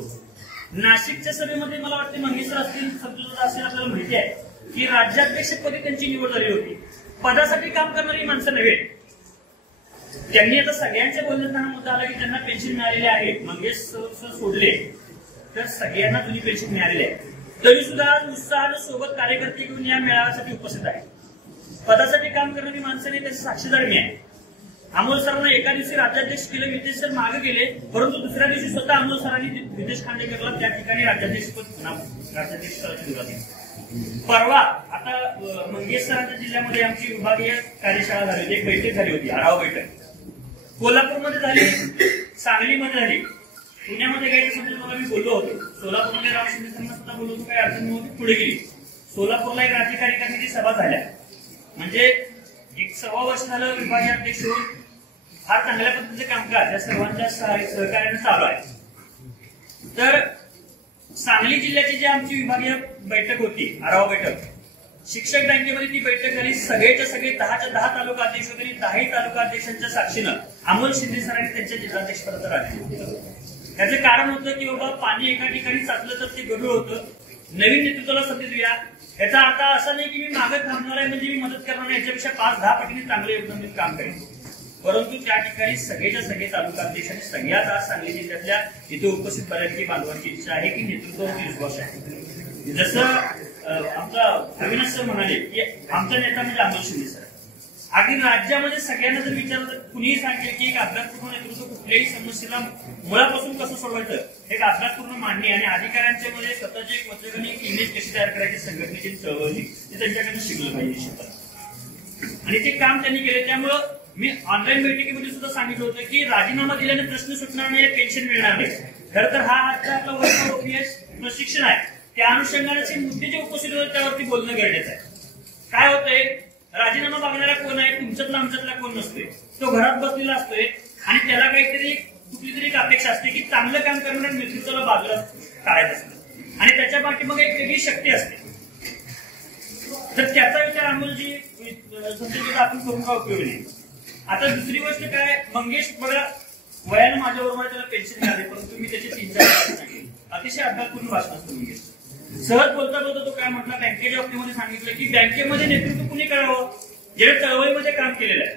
नाशिकच्या सभेमध्ये मला वाटते मंगेश सर असतील, संतोष असेल, आपल्याला माहिती आहे की राज्याध्यक्षपदी त्यांची निवड झाली होती. पदासाठी काम करणारी माणसं नव्हे. त्यांनी आता सगळ्यांच्या बोलण्यात हा मुद्दा आला की त्यांना पेन्शन मिळालेली आहे. मंगेश सर सोडले तर सगळ्यांना जुनी पेन्शन मिळालेली आहे. तरी सुद्धा उत्साहानं सोबत कार्यकर्ते घेऊन या मेळाव्यासाठी उपस्थित आहे. पदासाठी काम करणारी माणसं नाही, त्याचे साक्षीदार मी आहे. अमोल सरांना एका दिवशी राज्याध्यक्ष केलं, नितेश सर मागे गेले, परंतु दुसऱ्या दिवशी स्वतः अमोल सरांनी नितेश खांडेकरला त्या ठिकाणी राज्याध्यक्षपदाची सुरुवात केली. परवा आता मंगेश सरांच्या जिल्ह्यामध्ये आमची विभागीय कार्यशाळा झाली होती, एक बैठक झाली होती, आढावा बैठक. कोल्हापूरमध्ये झाली, सांगलीमध्ये झाली, पुण्यामध्ये काही समजा मला मी बोललो होतो. सोलापूरमध्ये राम शिंदे सरांना सुद्धा बोललो होतो, काही अडचण नव्हती, पुढे गेली. सोलापूरला एक राज्य कार्यकारिणीची सभा झाल्या, म्हणजे 1.25 वर्ष झालं विभागीय अध्यक्ष होऊन फार चांगल्या पद्धतीचे कामकाज या सर्वांच्या सहकार्याने चालू आहे. तर सांगली जिल्ह्याची जी आमची विभागीय बैठक होती, आढावा बैठक, शिक्षक बँकेमध्ये ती बैठक झाली. सगळेच्या सगळे 10च्या 10 तालुका अध्यक्ष होते आणि 10ही तालुका अध्यक्षांच्या साक्षीनं अमोल शिंदे सरांनी त्यांच्या जिल्हाध्यक्षपदाचं राहिले. त्याचं कारण होतं की बाबा पाणी एका ठिकाणी साचलं तर ते गढूळ होतं, नवीन नेतृत्वाला संधी देऊया. याचा अर्थ असा नाही की मी मागे थांबणार आहे म्हणजे मी मदत करणार नाही, याच्यापेक्षा 5-10 पटीने चांगलं योगदान काम करेन. परंतु त्या ठिकाणी सगळेच्या सगळे तालुका अध्यक्षांनी सगळ्यात आज सांगली जिल्ह्यातल्या इथे उपस्थित बऱ्यापैकी बांधवांची इच्छा आहे की नेतृत्वावरती विश्वास आहे. जसं आमचा अविनाश सर म्हणाले की आमचा नेता म्हणजे अमोल शिंदे सर. अगदी राज्यामध्ये सगळ्यांना जर विचारलं तर कुणीही सांगेल की एक अभ्यासपूर्ण नेतृत्व कुठल्याही समस्येला मुळापासून कसं सोडवायचं, एक अभ्यासपूर्ण मांडणी आणि अधिकाऱ्यांच्या मध्ये स्वतःची एक वचन, एक इमेज कशी तयार करायची, संघटनेची चळवळी ते त्यांच्याकडनं शिकलं पाहिजे आणि ते काम त्यांनी केले. त्यामुळं मी ऑनलाईन बैठकीमध्ये सुद्धा सांगितलं होतं की राजीनामा दिल्याने प्रश्न सुटणार नाही, पेन्शन मिळणार नाही. खरं तर हा आपला वर्क फॉर ओपीएस प्रशिक्षण आहे, त्या अनुषंगाने मुद्दे जे उपस्थित होते त्यावरती बोलणं गरजेचं आहे. काय होतंय, राजीनामा मागणारा कोण आहे? तुमच्यातला आमच्यातला कोण नसतोय, तो घरात बसलेला असतोय आणि त्याला काहीतरी कुठली तरी एक अपेक्षा असते की चांगलं काम करणाऱ्या नेतृत्वाला बाजूला काढायचं असतं आणि त्याच्या पाठीमाग एक वेगळी शक्ती असते. तर त्याचा विचार अमोलजी संसदेत आपण करून का उपयोग नाही. आता दुसरी गोष्ट काय, मंगेश बघा वयानं माझ्या बरोबर त्याला पेन्शन मिळाली, परंतु मी त्याची 3-4 सांगितले. अतिशय अभ्यासपूर्ण भाषण असतं मंगेश. सहज बोलता बोलता तो काय म्हटला, बँकेच्या बाबतीमध्ये सांगितलं की बँकेमध्ये नेतृत्व कुणी करावं, ज्याने चळवळीमध्ये काम केलेलं आहे.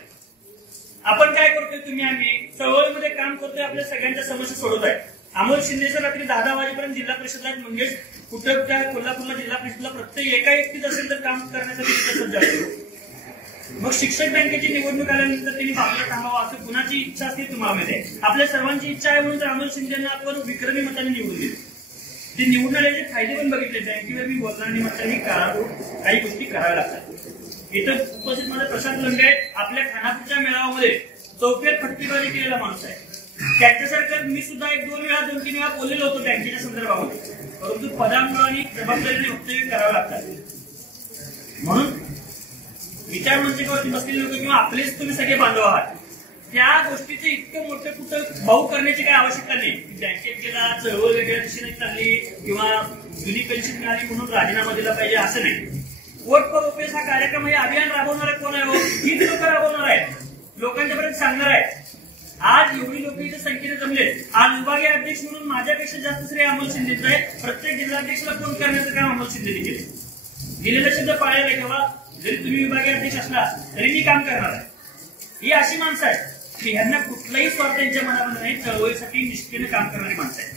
आपण काय करतोय, तुम्ही आम्ही चळवळीमध्ये काम करतोय, आपल्या सगळ्यांच्या समस्या सोडवत आहे. अमोल शिंदेचं रात्री 10 वाजेपर्यंत जिल्हा परिषदला आहेत. मंगेश कुठं त्या कोल्हापूरला जिल्हा परिषदला प्रत्येक एका व्यक्तीच असेल तर काम करण्यासाठी सज्ज असतो. मग शिक्षक बँकेची निवडणूक आल्यानंतर त्यांनी बाजूला थांबावं असं कुणाची इच्छा असते तुम्हाला माहिती आहे. आपल्या सर्वांची इच्छा आहे म्हणून तर अमोल शिंदेना आपण विक्रमी मताने निवडून दिले. ते निवडून आल्याचे फायदे पण बघितले. बँकेवर मी बोलणार आणि म्हटलं काही गोष्टी कराव्या लागतात. इथं उपस्थित माझा प्रशांत लंगे आहेत. आपल्या खानापूरच्या मेळाव्यामध्ये चौफेर फटकेबाजी केलेला माणूस आहे. त्याच्यासारखं मी सुद्धा 1-2 वेळा 2-3 वेळा बोललेलो होतो बँकेच्या संदर्भामध्ये, परंतु पदांमुळे आणि जबाबदारीने वक्तव्य करावं लागतात. म्हणून विचार मंचावरती बसलेले लोक किंवा आपलेच तुम्ही सगळे बांधव आहात, त्या गोष्टीचं इतकं मोठं कुठं भाऊ करण्याची काही आवश्यकता नाही. बँकेत गेला, चळवळ वेगळ्या दिशेने चालली किंवा जुनी पेन्शन मिळाली म्हणून राजीनामा दिला पाहिजे असं नाही. वोट फॉर ओपीएस हा कार्यक्रम हे अभियान राबवणारे कोण आहे? हीच लोक राबवणार आहेत, लोकांच्यापर्यंत सांगणार आहेत. आज एवढी लोक इथे संख्येने जमले. आज विभागीय अध्यक्ष म्हणून माझ्यापेक्षा जास्त श्रेय अमोल शिंदेचं आहे. प्रत्येक जिल्हाध्यक्षाला फोन करण्याचं काम अमोल शिंदेने केले. दिलेला शब्द पाळायला ठेवा. जरी तुम्ही विभागीय अध्यक्ष असला तरी मी काम करणार आहे. ही अशी माणसं आहेत की ह्यांना कुठलाही स्वार्थ त्यांच्या मनामध्ये नाही. चळवळीसाठी निष्ठेने काम करणारी माणसं आहेत.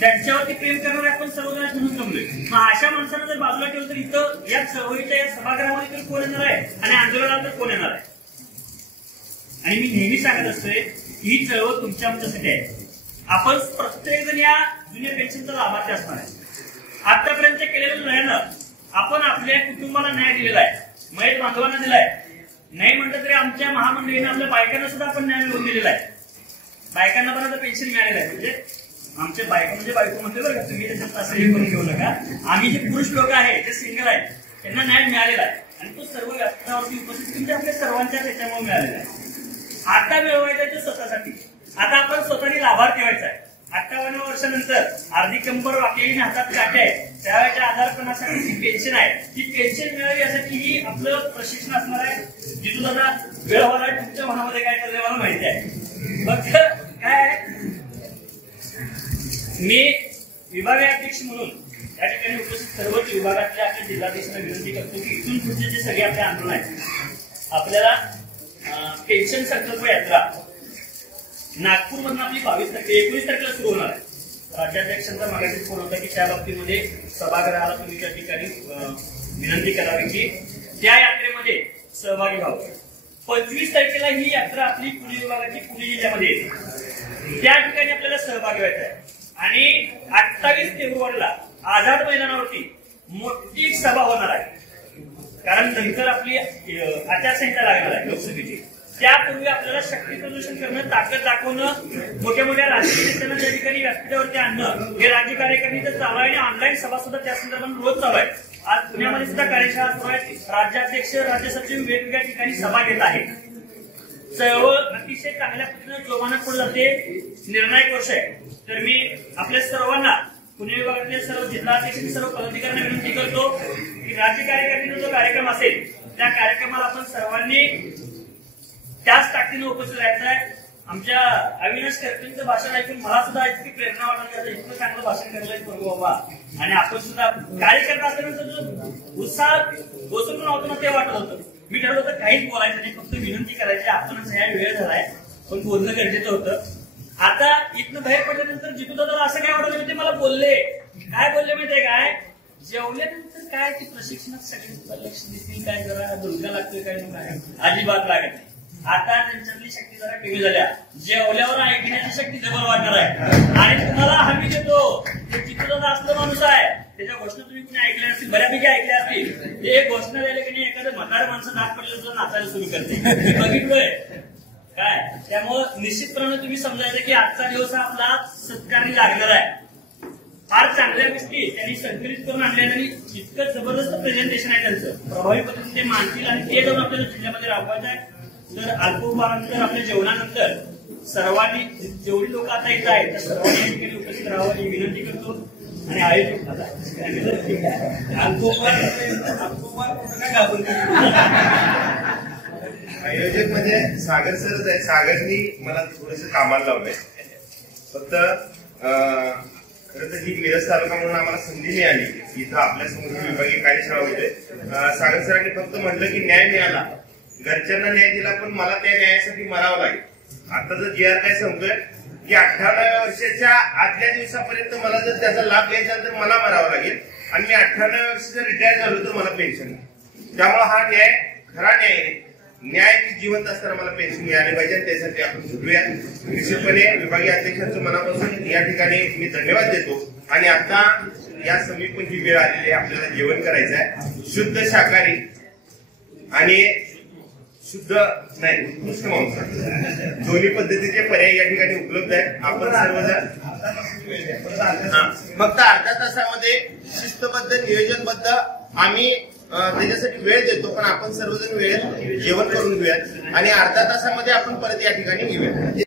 त्यांच्यावरती प्रेम करणारे आपण सर्वजण म्हणून जमलोय. मग अशा माणसांना जर बाजूला ठेवलं तर इथं या चळवळीच्या या सभागृहामध्ये तर कोण येणार आहे आणि आंदोलनाला तर कोण येणार आहे? आणि मी नेहमी सांगत असतोय ही चळवळ तुमच्या आमच्यासाठी आहे. आपण प्रत्येक जण या जुन्या पेन्शनचा लाभार्थी असणार आहे. आतापर्यंत केलेल्या न्यायानं आपण आपल्या कुटुंबाला न्याय दिलेला आहे, मयत बांधवांना दिलाय. नाही म्हटलं तरी आमच्या महामंडळीने आपल्या बायकांना सुद्धा आपण न्याय मिळवून दिलेला आहे. बायकांना पण आता पेन्शन मिळालेलं आहे. म्हणजे आमच्या बायका म्हणजे बायको म्हणते बरं का, तुम्ही त्याच्यात असं हे करून घेऊ नका. आम्ही जे पुरुष लोक आहेत, जे सिंगल आहेत, त्यांना न्याय मिळालेला आहे आणि तो सर्व व्यासपीठावरती उपस्थित तुमच्या आपल्या सर्वांच्या त्याच्यामुळे मिळालेला आहे. आता मिळवायचा आहे तो स्वतःसाठी. आता आपण स्वतःने लाभार्थी व्हायचा आहे. 58 वर्षानंतर अर्धी कंबर वाकलेली हातात काटे आहे, त्यावेळेच्या आजारपणासाठी जी पेन्शन आहे ती पेन्शन मिळावी यासाठी ही आपलं प्रशिक्षण असणार आहे. जिथून आता वेळ होणार आहे, तुमच्या मनामध्ये काय चाललंय मला माहिती आहे. फक्त काय मी विभागीय अध्यक्ष म्हणून या ठिकाणी उपस्थित सर्वच विभागातल्या आपल्या जिल्हाधीशांना विनंती करतो की इथून पुढचे जे सगळे आपले आंदोलन आहेत, आपल्याला पेन्शन संकल्प यात्रा नागपूरमधून आपली 22 तारखेला सुरू होणार आहे. राज्याध्यक्षांचा मागाशी फोन होता की त्या बाबतीमध्ये सभागृहाला तुम्ही त्या ठिकाणी विनंती करावी की त्या यात्रेमध्ये सहभागी व्हावं. 25 तारखेला ही यात्रा आपली पुणे विभागाची पुणे जिल्ह्यामध्ये येते. त्या ठिकाणी आपल्याला सहभागी व्हायचं आहे आणि 28 फेब्रुवारीला आझाद मैदानावरती मोठी एक सभा होणार आहे. कारण नंतर आपली आचारसंहिता लागणार आहे लोकसभेची. त्यापूर्वी आपल्याला शक्ती प्रदर्शन करणं, ताकद दाखवणं, मोठ्या मोठ्या राजकीय नेत्यांना त्या ठिकाणी व्यासपीठावरती आणणं हे राज्य कार्यकारिणीचं चालू आहे आणि ऑनलाईन सभा सुद्धा त्या संदर्भात रोज चालू आहे. आज पुण्यामध्ये सुद्धा कार्यशाळा सुरू आहे. राज्याध्यक्ष, राज्य सचिव वेगवेगळ्या ठिकाणी सभा घेत आहेत. चळवळ अतिशय चांगल्या पद्धतीने जोमानात पुढे जाते. निर्णायक वर्ष आहे. तर मी आपल्या सर्वांना पुणे विभागातल्या सर्व जिल्हाध्यक्ष, सर्व पदाधिकाऱ्यांना विनंती करतो की राज्य कार्यकारिणीचा जो कार्यक्रम असेल त्या कार्यक्रमाला आपण सर्वांनी त्याच ताकदीने उपस्थित राहायचं आहे. आमच्या अविनाश खरपेंचं भाषण ऐकून मला सुद्धा इतकी प्रेरणा वाटत, इतकं चांगलं भाषण करायला करू बाबा. आणि आपण सुद्धा कार्यकर्ता असल्यानंतर जो उत्साह बसून होतो ना ते वाटत होतं. मी ठरवलं होतं काहीच बोलायचं नाही, फक्त विनंती करायची. आपणच ह्या वेळ झालाय पण बोलणं गरजेचं होतं. आता इथनं बाहेर पडल्यानंतर जितू दादा असं काय वाटत होते, मला बोलले काय बोलले माहितीये काय, जेवल्यानंतर काय ते प्रशिक्षणात सगळे लक्ष देतील, काय जरा दुर्गा लागतोय काय अजिबात लागत नाही. आता त्यांच्यातली शक्ती जरा कमी झाल्या. जेवल्यावर ऐकण्याची शक्ती जबर वाटणार आहे. आणि तुम्हाला हमी देतो चित्रदादा असलं माणूस आहे, त्याच्या घोषणा तुम्ही कुणी ऐकल्या असतील, बऱ्यापैकी ऐकल्या असतील. ते घोषणा द्यायला की नाही एखादं म्हातारं माणसं नाक पडलं सुद्धा नाचायला सुरू करते, बघितलोय काय. त्यामुळं निश्चितपणे तुम्ही समजायचं की आजचा दिवस हा आपला सत्कारणी लागणार आहे. फार चांगल्या गोष्टी त्यांनी संकलित करून आणल्या आणि इतकं जबरदस्त प्रेझेंटेशन आहे त्यांचं, प्रभावी पद्धतीने ते मांडतील आणि ते जाऊन आपल्याला जिल्ह्यामध्ये राबवायचं आहे. तर अल्पोपहारानंतर आपल्या जेवणानंतर सर्वांनी जेवढी लोक आता इथं आहेत त्या सर्वांनी या ठिकाणी उपस्थित राहावं ही विनंती करतो. आणि आयोजक आयोजक म्हणजे सागर सरच आहे. सागरनी मला थोडस कामाला लावलंय. फक्त खरं तर ही मिरज तालुका म्हणून आम्हाला संधी मिळाली इथं आपल्या समोर विभागीय कार्यशाळा होते. सागर सरांनी फक्त म्हटलं की न्याय मिळाला, घरच्यांना न्याय दिला, पण मला त्या न्यायासाठी मरावं लागेल. आता जर जी आर काय सांगतोय की 98 वर्षाच्या आदल्या दिवसापर्यंत मला जर त्याचा लाभ घ्यायचा तर मला मरावं लागेल आणि मी 98 वर्ष जर रिटायर झालो तर मला पेन्शन नाही. त्यामुळे हा न्याय खरा न्याय आहे. न्याय जिवंत असताना मला पेन्शन मिळाले पाहिजे आणि त्यासाठी आपण झुकूया. निश्चितपणे विभागीय अध्यक्षांचं मनापासून या ठिकाणी मी धन्यवाद देतो. आणि आता या समीपन ही वेळ आलेली आहे, आपल्याला जेवण करायचं आहे. शुद्ध शाकाहारी आणि शुद्ध नाही उत्कृष्ट मांसाहारी दोन्ही पद्धतीचे पर्याय या ठिकाणी उपलब्ध आहेत. आपण सर्वजण फक्त अर्ध्या तासामध्ये शिस्तबद्ध नियोजनबद्ध आम्ही त्याच्यासाठी वेळ देतो, पण आपण सर्वजण वेळेत जेवण करून घेऊयात आणि अर्ध्या तासामध्ये आपण परत या ठिकाणी घेऊयात.